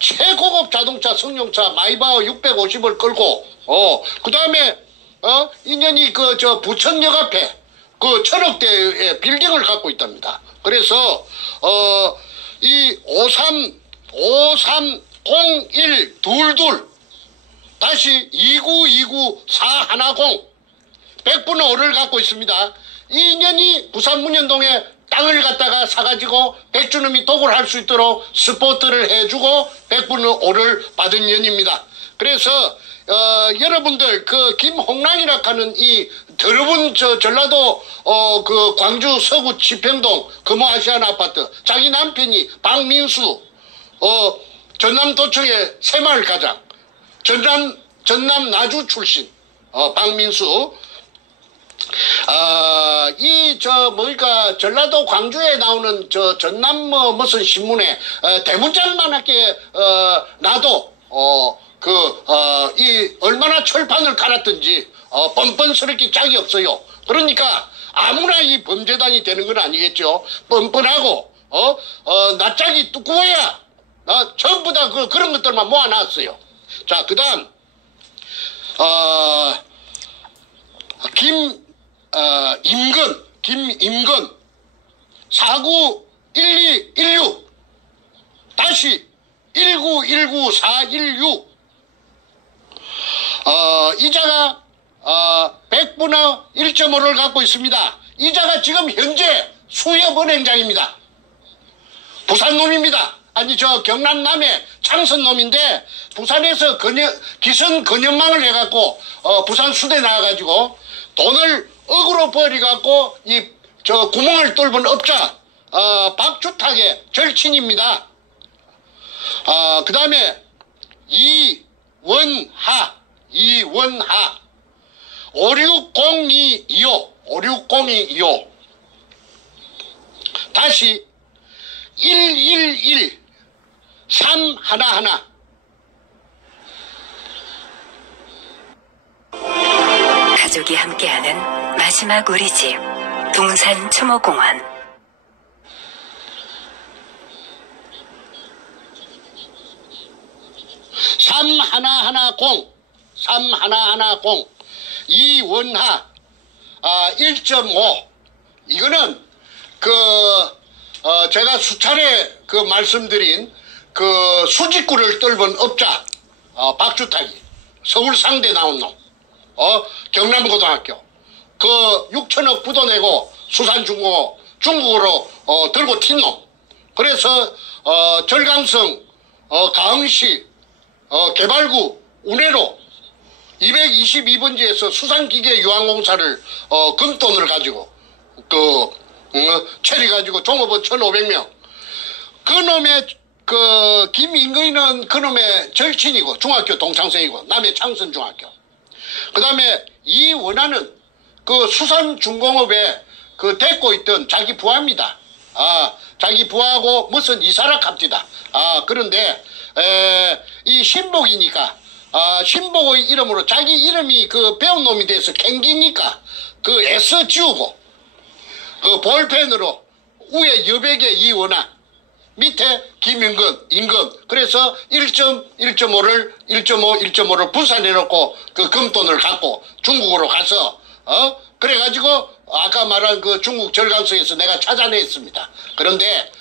최고급 자동차 승용차 마이바흐 650을 끌고 그 다음에 인연이 그 저 부천역 앞에 그 1000억대의 빌딩을 갖고 있답니다. 그래서 이 530122 다시 2929410 100분의 5를 갖고 있습니다. 이 인연이 부산 문현동에 땅을 갖다가 사가지고 백주름이 도구를 할 수 있도록 스포트를 해주고 100분의 5를 받은 년입니다. 그래서 여러분들 그 김홍랑이라 하는 이 더러운 저 전라도 그 광주 서구 지평동 금호아시안 아파트 자기 남편이 박민수 전남도청의 새마을 가장 전남 나주 출신 박민수 이 뭡니까 전라도 광주에 나오는 저 전남 무슨 신문에 대문짝만하게 나도 이 얼마나 철판을 깔았든지 뻔뻔스럽게 짝이 없어요. 그러니까 아무나 이 범죄단이 되는 건 아니겠죠. 뻔뻔하고 낯짝이 두꺼워야 전부 다 그런 것들만 모아놨어요. 자, 그다음 김임건 491216 다시 1919416 이자가 100분의 1.5를 갖고 있습니다. 이자가 지금 현재 수협은행장입니다. 부산 놈입니다. 아니 저 경남 남해 창선 놈인데 부산에서 기선 근연망을 해갖고 부산 수대 나와가지고 돈을 억으로 버리갖고 이 저 구멍을 뚫은 업자 박주탁의 절친입니다. 그 다음에 이원하 560225 다시 111 311 가족이 함께하는 마지막 우리 집 동산 추모공원 3110 이원하 1.5 이거는 제가 수차례 말씀드린 수직구를 뚫은 업자 박주탁이 서울 상대 나온 놈 경남고등학교 6천억 부도 내고 수산중공업 중국으로 들고 튄 놈. 그래서 절강성 가흥시 개발구 운해로 222번지에서 수산기계 유한공사를 금돈을 가지고 체리 가지고 종업원 1,500명 그 놈의 김인근이는 그놈의 절친이고 중학교 동창생이고 남해 창선중학교. 그 다음에 이원하는 그 수산중공업에 데리고 있던 자기 부하입니다. 자기 부하고 무슨 이사라 갑디다. 그런데 이 신복이니까 신복의 이름으로 자기 이름이 배운 놈이 돼서 캥기니까 S 지우고 볼펜으로 위에 여백에 이원하 밑에 김인근, 임금. 그래서 1.5를 분산해놓고 금돈을 갖고 중국으로 가서, 그래가지고 아까 말한 중국 절강성에서 내가 찾아냈습니다. 그런데,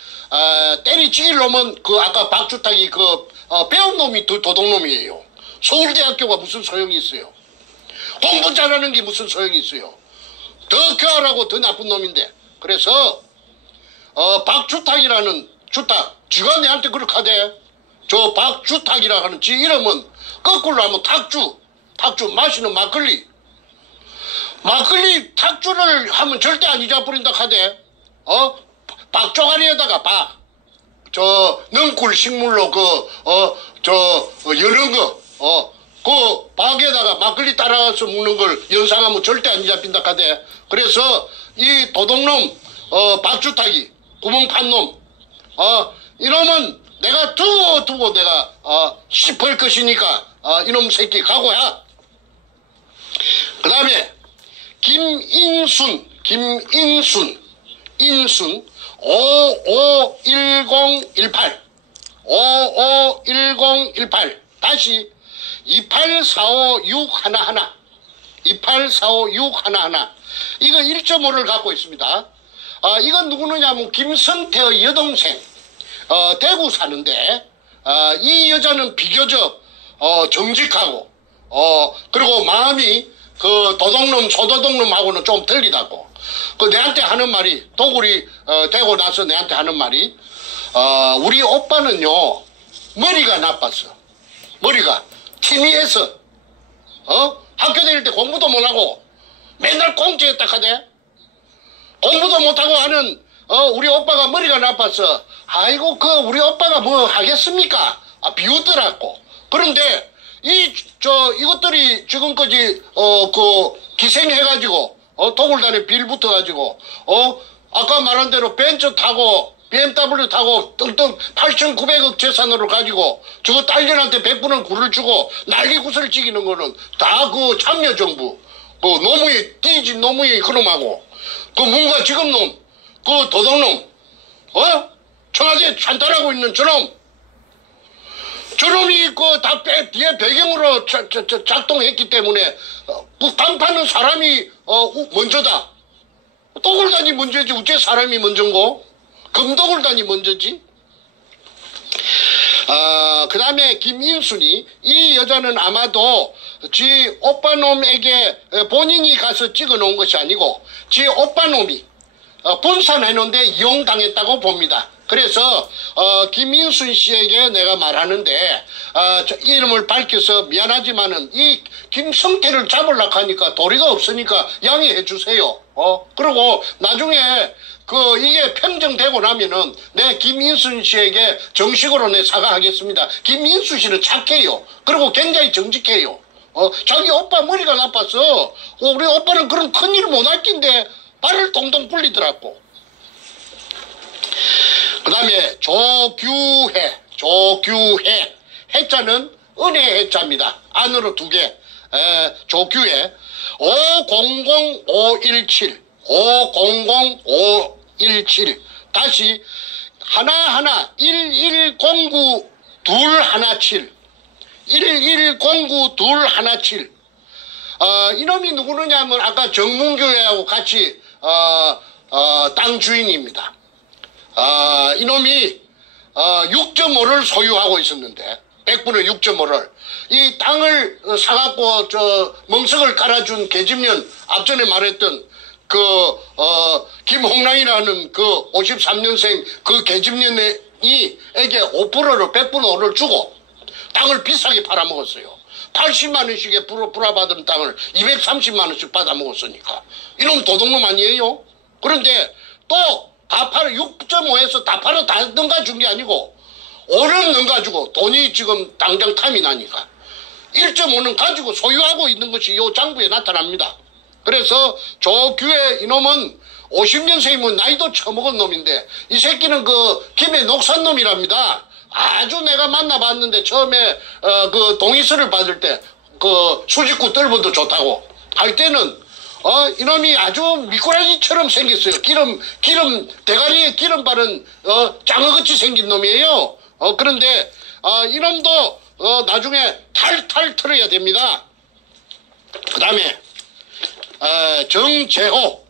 때리치길 놈은 아까 박주탁이 배운 놈이 도둑놈이에요. 서울대학교가 무슨 소용이 있어요. 공부 잘하는 게 무슨 소용이 있어요. 더 교활하고 더 나쁜 놈인데. 그래서, 박주탁이라는 주탁, 지가 내한테 그렇게 하대. 저 박주탁이라 하는 지 이름은 거꾸로 하면 탁주 마시는 막걸리 탁주를 하면 절대 안 잊어버린다 하대. 박조가리에다가 능굴 식물로 여는 거, 박에다가 막걸리 따라서 먹는 걸 연상하면 절대 안 잊어버린다 하대. 그래서 이 도둑놈, 박주탁이 구멍 판 놈, 이놈은 내가 두고 내가 씹을 것이니까 이놈 새끼 각오야. 그 다음에 김인순 551018 다시 2845611 이거 1.5를 갖고 있습니다. 이건 누구느냐면 김성태의 여동생, 대구 사는데, 이 여자는 비교적, 정직하고, 그리고 마음이 도둑놈, 소도둑놈하고는 좀 틀리다고. 내한테 하는 말이, 도굴이, 되고 나서 내한테 하는 말이, 우리 오빠는요, 머리가 나빴어. 머리가, 티니에서, 학교 다닐 때 공부도 못하고, 맨날 공짜였다 하대. 공부도 못하고 하는 우리 오빠가 머리가 나빠서 아이고 우리 오빠가 뭐 하겠습니까? 비웃더라고. 그런데 이것들이 지금까지 기생해가지고 도굴단에 빌 붙어가지고 아까 말한 대로 벤츠 타고 BMW 타고 뜬뜬 8,900억 재산으로 가지고 저거 딸년한테 100분의 굴을 주고 난리구슬 찍이는 거는 다 참여정부 노무의 띠진 노무의 그놈하고 뭔가 지금 놈, 도둑놈, 청와대 찬탈하고 있는 저놈이 다 뒤에 배경으로 작동했기 때문에, 간판은 사람이, 먼저다. 도굴단이 먼저지, 어째 사람이 먼저인고? 금도굴단이 먼저지? 그 다음에 김인순이, 이 여자는 아마도 지 오빠놈에게 본인이 가서 찍어 놓은 것이 아니고 지 오빠놈이 분산해놓은데 이용당했다고 봅니다. 그래서 김인순 씨에게 내가 말하는데 이름을 밝혀서 미안하지만은 이 김성태를 잡으려고 하니까 도리가 없으니까 양해해 주세요. 그리고 나중에 이게 평정되고 나면은 내 김인순 씨에게 정식으로 내 사과하겠습니다. 김인순 씨는 착해요. 그리고 굉장히 정직해요. 자기 오빠 머리가 나빠서 우리 오빠는 그런 큰일 못할 낀데 발을 동동 굴리더라고. 그 다음에 조규해 해자는 은혜 해자입니다. 안으로 2개. 조규해 500517 다시 하나하나 1109217 이놈이 누구느냐 하면 아까 정문교회하고 같이 땅 주인입니다. 이놈이 6.5를 소유하고 있었는데 100분의 6.5를 이 땅을 사갖고 멍석을 깔아준 계집년 앞전에 말했던 김홍랑이라는 53년생 계집년에게 5%를 100분의 5를 주고 땅을 비싸게 팔아먹었어요. 80만 원씩에 불화받은 땅을 230만 원씩 받아먹었으니까 이놈 도둑놈 아니에요? 그런데 또 다 팔아 6.5에서 다 팔아 다 넘가 준 게 아니고 5는 가지고 돈이 지금 당장 탐이 나니까 1.5는 가지고 소유하고 있는 것이 요 장부에 나타납니다. 그래서 조규의 이놈은 50년생이면 나이도 처먹은 놈인데 이 새끼는 그 김해 녹산놈이랍니다. 아주 내가 만나봤는데 처음에 그 동의서를 받을 때 그 수직구 뜰보도 좋다고 할 때는 이놈이 아주 미꾸라지처럼 생겼어요. 기름 대가리에 기름 바른 짱어같이 생긴 놈이에요. 그런데 이놈도 나중에 탈탈 털어야 됩니다. 그 다음에 정재호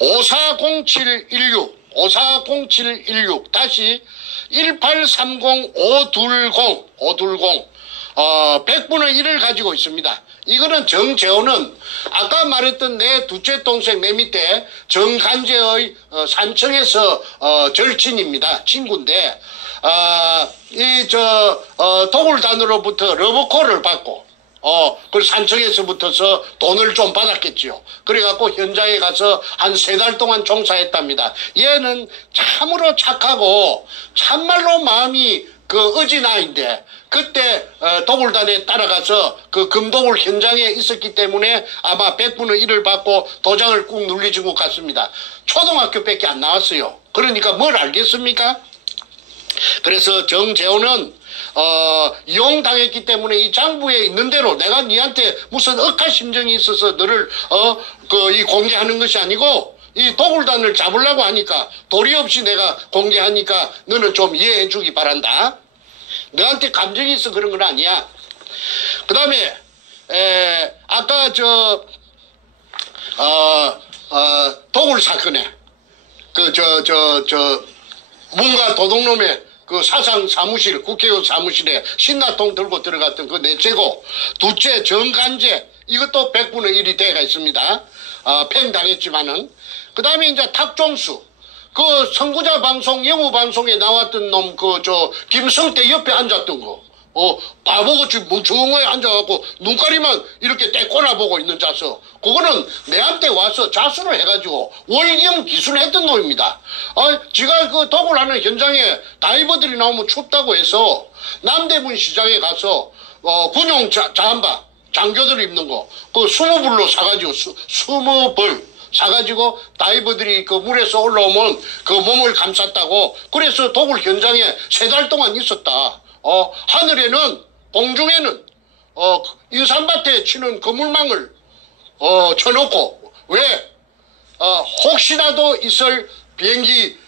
540716 다시 1830520 100분의 1을 가지고 있습니다. 이거는 정재호는 아까 말했던 내 둘째 동생 내 밑에 정간재의 산청에서 절친입니다. 친구인데 도굴단으로부터 러브콜을 받고 그 산청에서 붙어서 돈을 좀 받았겠지요. 그래갖고 현장에 가서 한 3달 동안 종사했답니다. 얘는 참으로 착하고 참말로 마음이 그 어진아인데 그때 도굴단에 따라가서 그 금도굴 현장에 있었기 때문에 아마 100분의 1을 받고 도장을 꾹 눌리준 것 같습니다. 초등학교밖에 안 나왔어요. 그러니까 뭘 알겠습니까? 그래서 정재호는 이용당했기 때문에 이 장부에 있는 대로 내가 니한테 무슨 억할 심정이 있어서 너를 이 공개하는 것이 아니고 이 도굴단을 잡으려고 하니까 도리 없이 내가 공개하니까 너는 좀 이해해 주기 바란다. 너한테 감정이 있어 그런 건 아니야. 그 다음에 아까 도굴 사건에 문가 도둑놈의 그 사상 사무실, 국회의원 사무실에 신나통 들고 들어갔던 그 넷째고, 둘째 정간재, 이것도 100분의 1이 돼가 있습니다. 팽당했지만은. 그 다음에 이제 탁종수, 그 선구자 방송, 영우 방송에 나왔던 놈, 김성태 옆에 앉았던 거. 바보같이 멍청하게 앉아갖고 눈가리만 이렇게 떼꼬나 보고 있는 자서 그거는 내한테 와서 자수를 해가지고 월경 기술했던 놈입니다. 지가 그 도굴하는 현장에 다이버들이 나오면 춥다고 해서 남대문 시장에 가서 군용 잠바 장교들 입는 거 그 20불로 사가지고 20벌 사가지고 다이버들이 그 물에서 올라오면 그 몸을 감쌌다고 그래서 도굴 현장에 3달 동안 있었다. 하늘에는, 공중에는, 인삼밭에 치는 그물망을, 쳐놓고, 왜? 혹시라도 있을 비행기,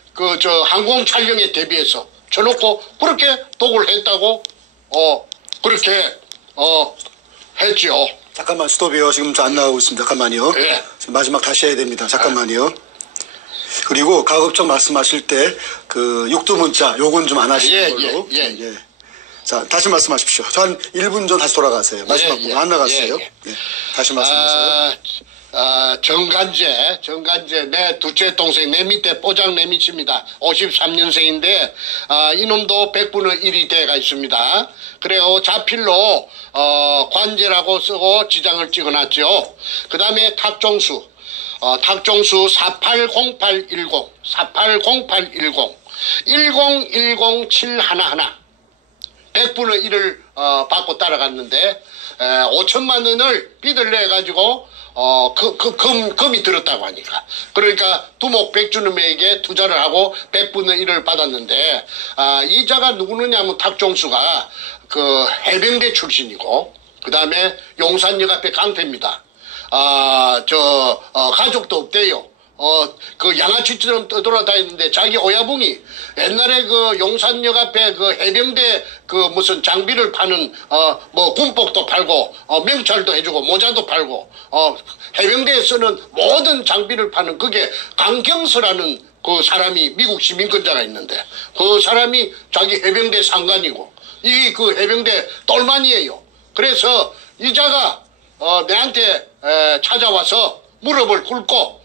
항공 촬영에 대비해서 쳐놓고, 그렇게 도굴 했다고, 그렇게, 했죠. 잠깐만, 스톱이요. 지금 안 나가고 있습니다. 잠깐만요. 예. 지금 마지막 다시 해야 됩니다. 잠깐만요. 그리고 가급적 말씀하실 때, 육두문자, 요건 좀 안 하시는 걸로. 예. 자, 다시 말씀하십시오. 한 1분 전 다시 돌아가세요. 마지막 부분 안 나갔어요. 예. 다시 말씀하세요. 정간재, 내 둘째 동생, 내 밑에 뽀장 내 밑입니다. 53년생인데, 이놈도 100분의 1이 돼가 있습니다. 그래요, 자필로, 관제라고 쓰고 지장을 찍어놨죠. 그 다음에 탁종수 480810, 1010711. 100분의 1을 받고 따라갔는데 5천만 원을 빚을 내가지고 금이 들었다고 하니까 그러니까 두목 백주놈에게 투자를 하고 100분의 1을 받았는데 이자가 누구느냐면 탁종수가 그 해병대 출신이고 그 다음에 용산역 앞에 깡패입니다. 가족도 없대요. 그 양아치처럼 떠돌아다니는데 자기 오야붕이 옛날에 그 용산역 앞에 그 해병대 그 무슨 장비를 파는 군복도 팔고 명찰도 해주고 모자도 팔고 해병대에 쓰는 모든 장비를 파는 그게 강경서라는 그 사람이 미국 시민권자가 있는데 그 사람이 자기 해병대 상관이고 이 그 해병대 똘만이에요. 그래서 이자가 내한테 찾아와서 무릎을 꿇고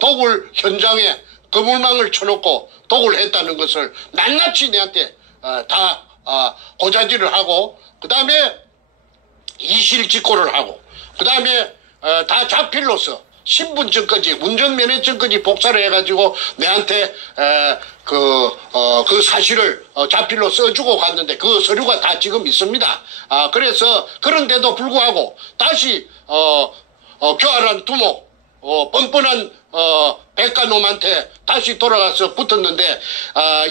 도굴 현장에 그물망을 쳐놓고 도굴했다는 것을 낱낱이 내한테 다 고자질을 하고 그 다음에 이실직고를 하고 그 다음에 다 자필로서 신분 증까지 운전면허증까지 복사를 해가지고 내한테 그 사실을 자필로 써주고 갔는데 그 서류가 다 지금 있습니다. 그래서 그런데도 불구하고 다시 교활한 두목 뻔뻔한 백가놈한테 다시 돌아가서 붙었는데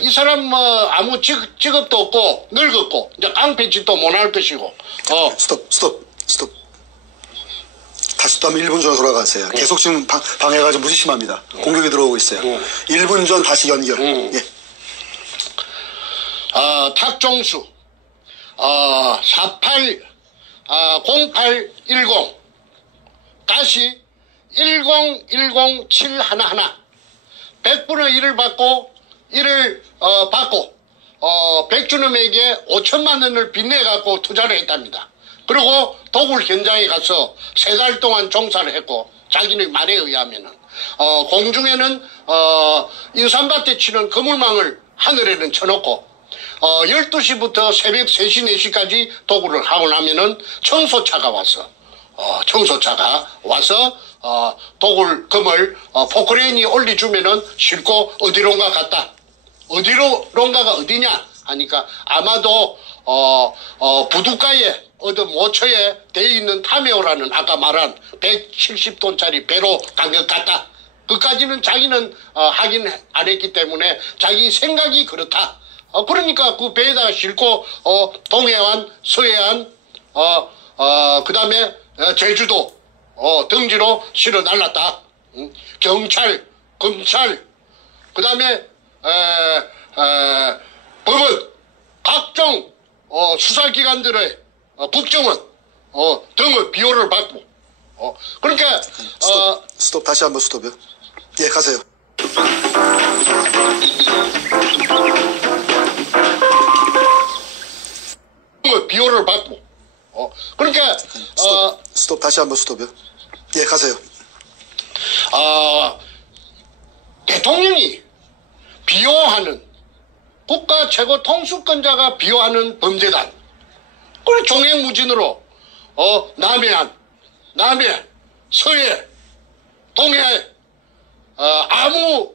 이 사람 뭐 아무 직업도 없고 늙었고 이제 깡패짓도 못할 것이고 스톱. 다시 또 한번 1분 전으로 돌아가세요. 계속 지금 방해가 좀 무지 심합니다. 공격이 들어오고 있어요. 1분 전 다시 연결. 예. 탁종수 0810 다시 1010711 100분의 1을 받고 백준음에게 5천만 원을 빚내갖고 투자를 했답니다. 그리고 도굴 현장에 가서 3달 동안 종사를 했고 자기의 말에 의하면은 공중에는 인삼밭에 치는 그물망을 하늘에는 쳐놓고 12시부터 새벽 3시 4시까지 도굴을 하고 나면은 청소차가 와서 도굴금을 포크레인이 올려주면은 싣고 어디론가 갔다. 어디론가가 어디냐 하니까 아마도 부둣가에 어떤 모처에 돼 있는 타메오라는 아까 말한 170톤짜리 배로 간 것 같다. 그까지는 자기는 확인 안 했기 때문에 자기 생각이 그렇다. 그러니까 그 배에다가 싣고 동해안, 서해안, 그 다음에 제주도 등지로 실어 날랐다. 경찰, 검찰, 그 다음에 법원, 각종 수사기관들의 국정원 등의 비호를 받고 그러니까 스톱 다시 한번 스톱이요. 예, 가세요. 비호를 받고 그러니까 스톱 다시 한번 스톱이요. 예, 가세요. 대통령이 비호하는 국가 최고 통수권자가 비호하는 범죄단 그걸 종횡무진으로 남해안, 서해, 동해 아무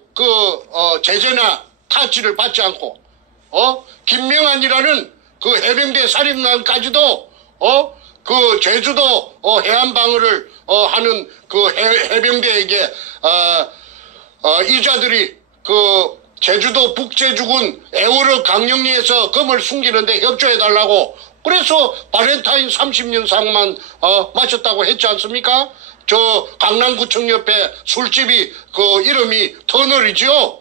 제재나 타치를 받지 않고 김명한이라는 그 해병대 사령관까지도 그 제주도 해안 방어를 하는 그 해병대에게 이자들이 그 제주도 북제주군 애월어 강령리에서 금을 숨기는데 협조해달라고 그래서 바렌타인 30년상만 마셨다고 했지 않습니까? 저 강남구청 옆에 술집이 그 이름이 터널이지요.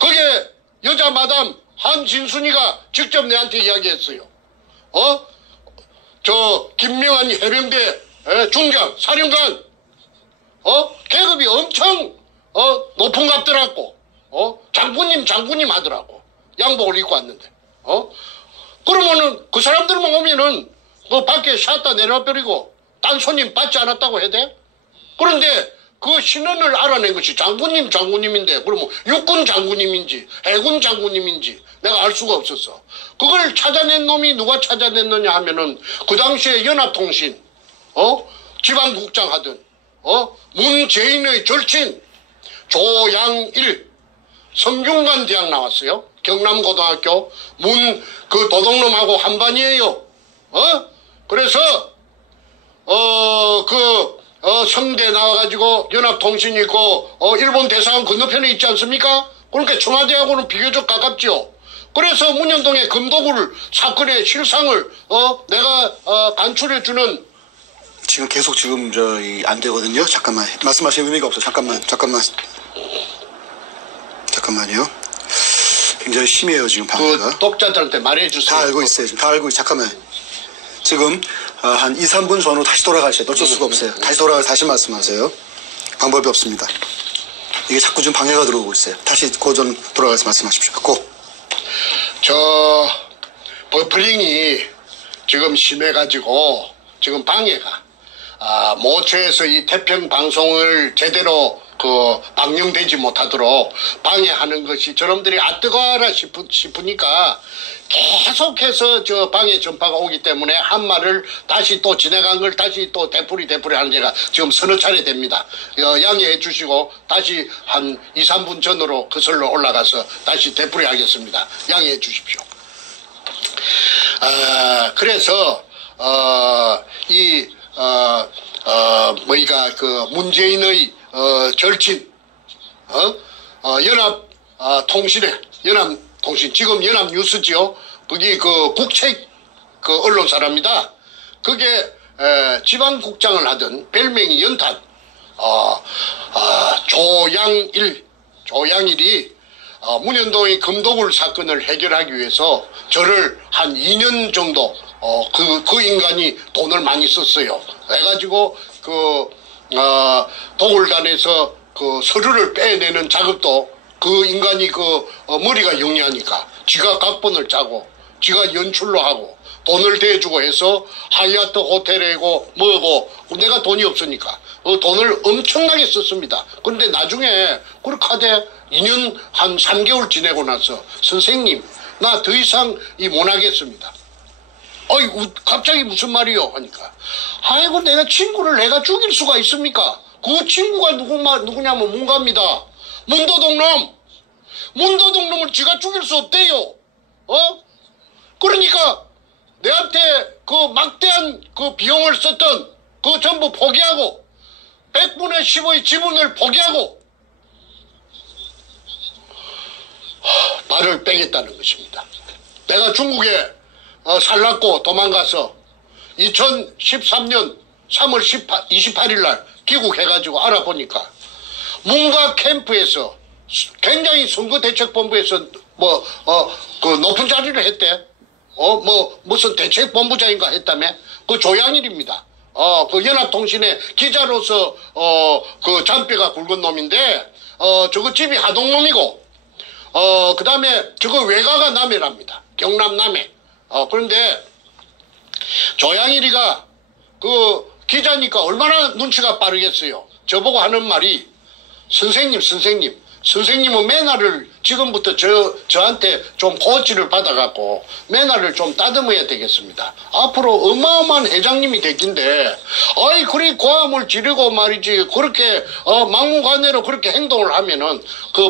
그게 여자 마담 한진순이가 직접 내한테 이야기했어요. 저 김명한 해병대 중장 사령관 계급이 엄청 높은 값더라고. 장군님 하더라고. 양복을 입고 왔는데. 그러면은 그 사람들만 오면은 그 밖에 샷다 내려버리고 딴 손님 받지 않았다고 해야 돼? 그런데 그 신원을 알아낸 것이 장군님인데 그러면 육군 장군님인지 해군 장군님인지 내가 알 수가 없었어. 그걸 찾아낸 놈이 누가 찾아냈느냐 하면은 그 당시에 연합통신 지방국장 하던 문재인의 절친 조양일 성균관 대학 나왔어요. 경남고등학교 그 도둑놈하고 한반이에요. 그래서 성대 나와가지고 연합통신이 있고 일본 대사관 건너편에 있지 않습니까? 그러니까 청와대하고는 비교적 가깝죠. 그래서 문현동의 금도굴 사건의 실상을 내가 간추려주는 지금 계속 지금 안 되거든요. 잠깐만 말씀하실 의미가 없어. 잠깐만요. 굉장히 심해요 지금 방해가. 그 독자들한테 말해주세요. 다 알고 있어요. 지금 다 알고 잠깐만. 지금 한 2, 3분 전으로 다시 돌아가셔야 돼. 어쩔 수가 없어요. 다시 돌아가서 다시 말씀하세요. 방법이 없습니다. 이게 자꾸 지금 방해가 들어오고 있어요. 다시 고전 돌아가서 말씀하십시오. 저 버프링이 지금 심해가지고 지금 방해가 모처에서 이 태평 방송을 제대로 방영되지 못하도록 방해하는 것이 저놈들이 뜨거워라 싶으니까 계속해서 저 방해 전파가 오기 때문에 한 말을 다시 또 진행한 걸 다시 또 되풀이 하는 제가 지금 서너 차례 됩니다. 양해해 주시고 다시 한 2, 3분 전으로 거슬러 올라가서 다시 되풀이 하겠습니다. 양해해 주십시오. 그래서 문재인의 절친 연합통신 지금 연합뉴스지요. 거기 국책 언론사랍니다. 그게 지방국장을 하던 별명이 연탄 조양일이 문현동의 금도굴 사건을 해결하기 위해서 저를 한 2년 정도 그 인간이 돈을 많이 썼어요. 해가지고 도굴단에서 서류를 빼내는 작업도 그 인간이 머리가 영리하니까 지가 각본을 짜고 지가 연출로 하고 돈을 대주고 해서 하얏트 호텔이고 뭐고 내가 돈이 없으니까 돈을 엄청나게 썼습니다. 그런데 나중에 그렇게 하되 2년 한 3개월 지내고 나서 선생님 나 더 이상 못 하겠습니다. 갑자기 무슨 말이요? 하니까 아이고 내가 친구를 내가 죽일 수가 있습니까? 그 친구가 누구냐면 문갑니다. 문도동놈을 지가 죽일 수 없대요. 그러니까 내한테 막대한 비용을 썼던 전부 포기하고 100분의 10의 지분을 포기하고 발을 빼겠다는 것입니다. 내가 중국에 살랐고 도망가서 2013년 3월 28일 날 귀국해가지고 알아보니까 문가 캠프에서 굉장히 선거대책본부에서 높은 자리를 했대. 무슨 대책본부장인가 했다며? 조양일입니다. 연합통신의 기자로서 잔뼈가 굵은 놈인데 저거 집이 하동놈이고 그 다음에 저거 외가가 남해랍니다. 경남 남해. 그런데 조양일이가 기자니까 얼마나 눈치가 빠르겠어요. 저보고 하는 말이 선생님은 매너를 지금부터 저한테 좀 코치를 받아갖고 매너를 좀 다듬어야 되겠습니다. 앞으로 어마어마한 회장님이 됐긴데 그리 고함을 지르고 말이지 그렇게 막무가내로 그렇게 행동을 하면은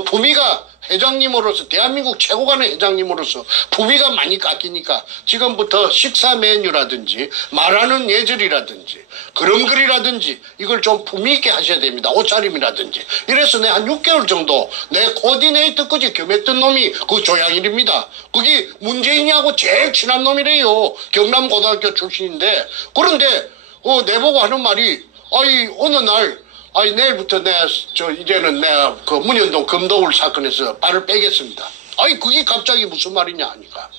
품위가 회장님으로서 대한민국 최고간의 회장님으로서 품위가 많이 깎이니까 지금부터 식사 메뉴라든지 말하는 예절이라든지 걸음걸이라든지 이걸 좀 품위 있게 하셔야 됩니다. 옷차림이라든지. 이래서 내가 한 6개월 정도 내 코디네이터까지 겸했던 놈이 조양일입니다. 그게 문재인이하고 제일 친한 놈이래요. 경남고등학교 출신인데 그런데 내보고 하는 말이 어느 날 내일부터 이제는 내가 문현동 금도굴 사건에서 발을 빼겠습니다. 그게 갑자기 무슨 말이냐 하니까.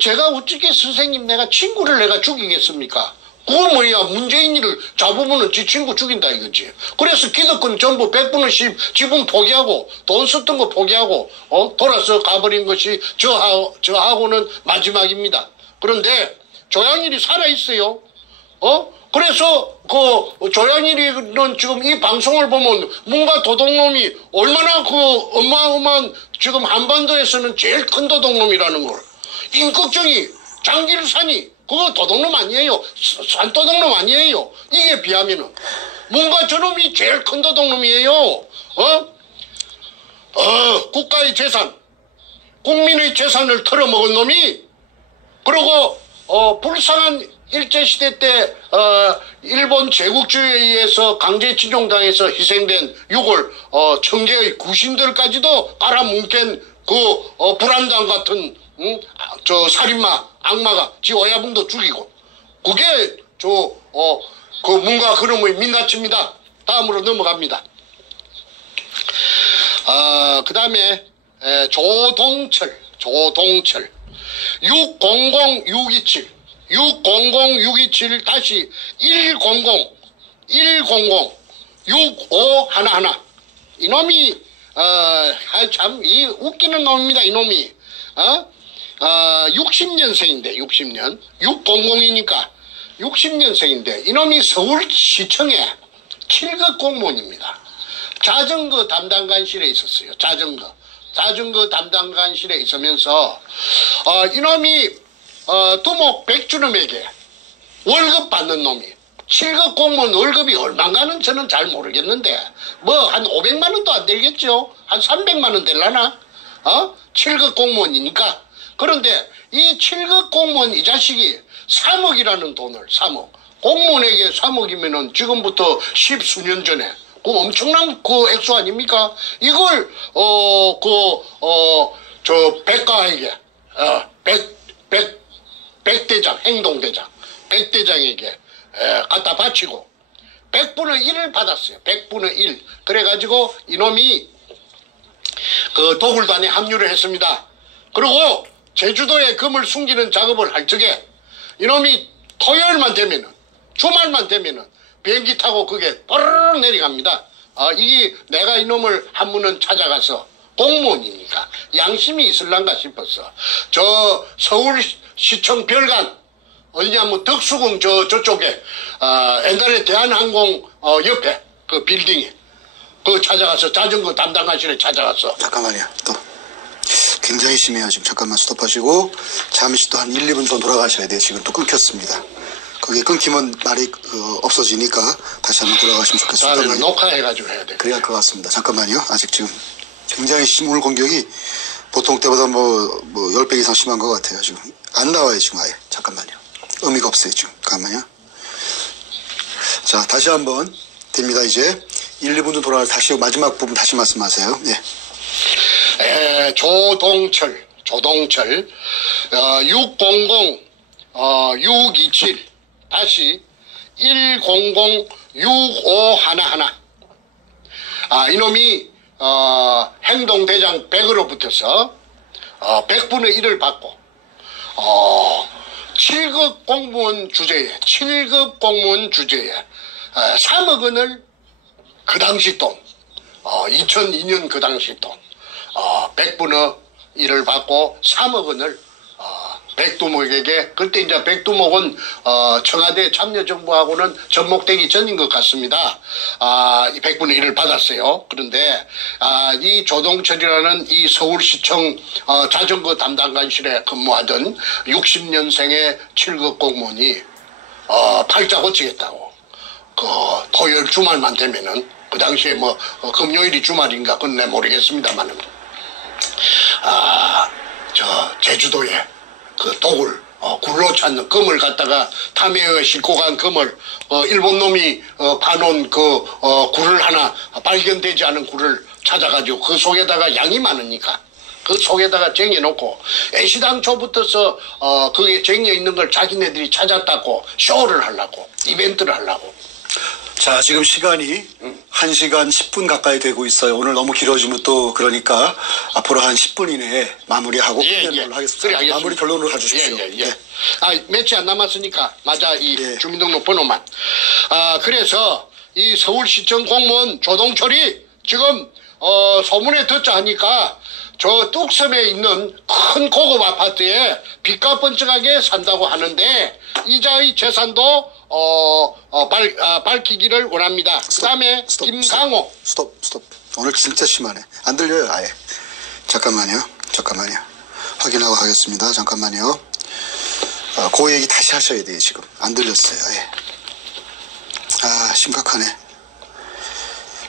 제가 어떻게 선생님 내가 친구를 내가 죽이겠습니까? 그건 뭐야, 문재인이를 잡으면은 지 친구 죽인다 이거지. 그래서 기득권 전부 100분의 10 지분 포기하고 돈 썼던 거 포기하고 돌아서 가버린 것이 저하고는 마지막입니다. 그런데 조양일이 살아있어요. 그래서 조양일이는 지금 이 방송을 보면 문가 도둑놈이 얼마나 어마어마한 지금 한반도에서는 제일 큰 도둑놈이라는 걸. 임꺽정이 장길산이 그거 도둑놈 아니에요. 산도둑놈 아니에요. 이게 비하면은 문가 저놈이 제일 큰 도둑놈이에요. 국가의 재산, 국민의 재산을 털어먹은 놈이 그리고 불쌍한 일제시대 때 일본 제국주의에 의해서 강제징용당해서 희생된 6월 청계의 구신들까지도 깔아뭉갠 불안당 같은 살인마 악마가 지 오야붕도 죽이고 그게 문가 그놈의 민낯입니다. 다음으로 넘어갑니다. 그 다음에 조동철 600627 다시 1006511 이놈이 참 웃기는 놈입니다. 이놈이 60년생인데 60년 600이니까 60년생인데 이놈이 서울시청에 7급 공무원입니다. 자전거 담당관실에 있었어요. 자전거 담당관실에 있으면서 이놈이 두목 백주름에게 월급 받는 놈이 7급 공무원 월급이 얼마인가는 저는 잘 모르겠는데 뭐 한 500만 원도 안 되겠죠. 한 300만 원 될라나? 7급 공무원이니까. 그런데 이 7급 공무원 이 자식이 3억이라는 돈을 3억. 공무원에게 3억이면은 지금부터 10수년 전에 그 엄청난 그 액수 아닙니까? 이걸 저 백가에게 백대장 행동대장 백대장에게 갖다 바치고 100분의 1을 받았어요. 100분의 1. 그래가지고 이놈이 그 도굴단에 합류를 했습니다. 그리고 제주도에 금을 숨기는 작업을 할 적에 이놈이 토요일만 되면은 주말만 되면은 비행기 타고 그게 빠르르 내려갑니다. 이게 내가 이놈을 한 번은 찾아가서 공무원이니까 양심이 있을란가 싶었어. 저 서울시청 별관 어디냐면 덕수궁 저쪽에 옛날에 대한항공 옆에 그 빌딩에 그 찾아가서 자전거 담당관실에 찾아가서. 잠깐만요. 또 굉장히 심해요. 지금 잠깐만 스톱하시고 잠시 또 한 1, 2분 정도 돌아가셔야 돼요. 지금 또 끊겼습니다. 거기 끊기면 말이 없어지니까 다시 한번 돌아가시면 좋겠습니다. 녹화해가지고 해야 돼. 그래야 할 것 같습니다. 잠깐만요. 아직 지금 굉장히 오늘 공격이 보통 때보다 뭐 10배 이상 심한 것 같아요. 지금 안 나와요. 지금 아예. 잠깐만요. 의미가 없어요. 지금. 잠깐만요. 자, 다시 한번 됩니다. 이제 1, 2분 좀 돌아가서 다시 마지막 부분 다시 말씀하세요. 네. 조동철 600-627 다시 100-6511 이놈이 행동대장 100으로 붙어서 100분의 1을 받고 7급 공무원 주제에 3억 원을 그 당시 돈 2002년 그 당시 돈 100분의 1을 받고 3억 원을 백두목에게, 그때 이제 백두목은 청와대 참여정부하고는 접목되기 전인 것 같습니다. 이 100분의 1을 받았어요. 그런데 이 조동철이라는 이 서울시청 자전거 담당관실에 근무하던 60년생의 7급 공무원이 팔자 고치겠다고 그 토요일 주말만 되면은, 그 당시에 뭐 금요일이 주말인가 그건 내 모르겠습니다만은 저 제주도에 그 독을 굴로 찾는 금을 갖다가 탐해에 싣고 간 금을 일본 놈이 파놓은 그 굴을 하나, 발견되지 않은 굴을 찾아가지고 그 속에다가 양이 많으니까 그 속에다가 쟁여놓고 애시당초부터서 그게 쟁여 있는 걸 자기네들이 찾았다고 쇼를 하려고, 이벤트를 하려고. 자, 지금 시간이 1시간 10분 가까이 되고 있어요. 오늘 너무 길어지면 또 그러니까 앞으로 한 10분 이내에 마무리하고 끝내는 걸로 하겠습니다. 그래, 마무리 결론으로 가주십시오. 네. 며칠 안 남았으니까 맞아, 이 주민등록 번호만. 그래서 이 서울시청 공무원 조동철이 지금 소문에 듣자 하니까 저 뚝섬에 있는 큰 고급 아파트에 빚가 번쩍하게 산다고 하는데 이자의 재산도 밝히기를 원합니다. 그 다음에 김강호. 스톱. 오늘 진짜 심하네. 안 들려요, 아예. 잠깐만요. 확인하고 하겠습니다. 잠깐만요. 그 얘기 다시 하셔야 돼요, 지금. 안 들렸어요, 아예. 심각하네.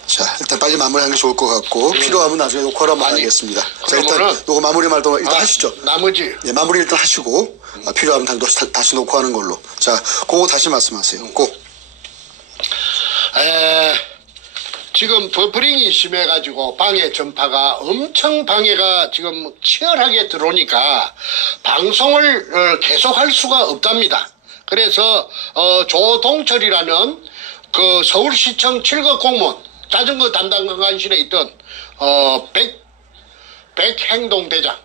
자, 일단 빨리 마무리하는 게 좋을 것 같고, 필요하면 나중에 녹화로 한번 하겠습니다. 자, 일단 요거 마무리 말도 일단 하시죠. 나머지. 네, 마무리 일단 하시고, 필요하면 다시 녹화하는 걸로. 자, 그거 다시 말씀하세요. 지금 버퍼링이 심해가지고 방해 전파가 엄청 방해가 지금 치열하게 들어오니까 방송을 계속할 수가 없답니다. 그래서 조동철이라는 그 서울시청 7급 공무원 자전거 담당관실에 있던 백행동대장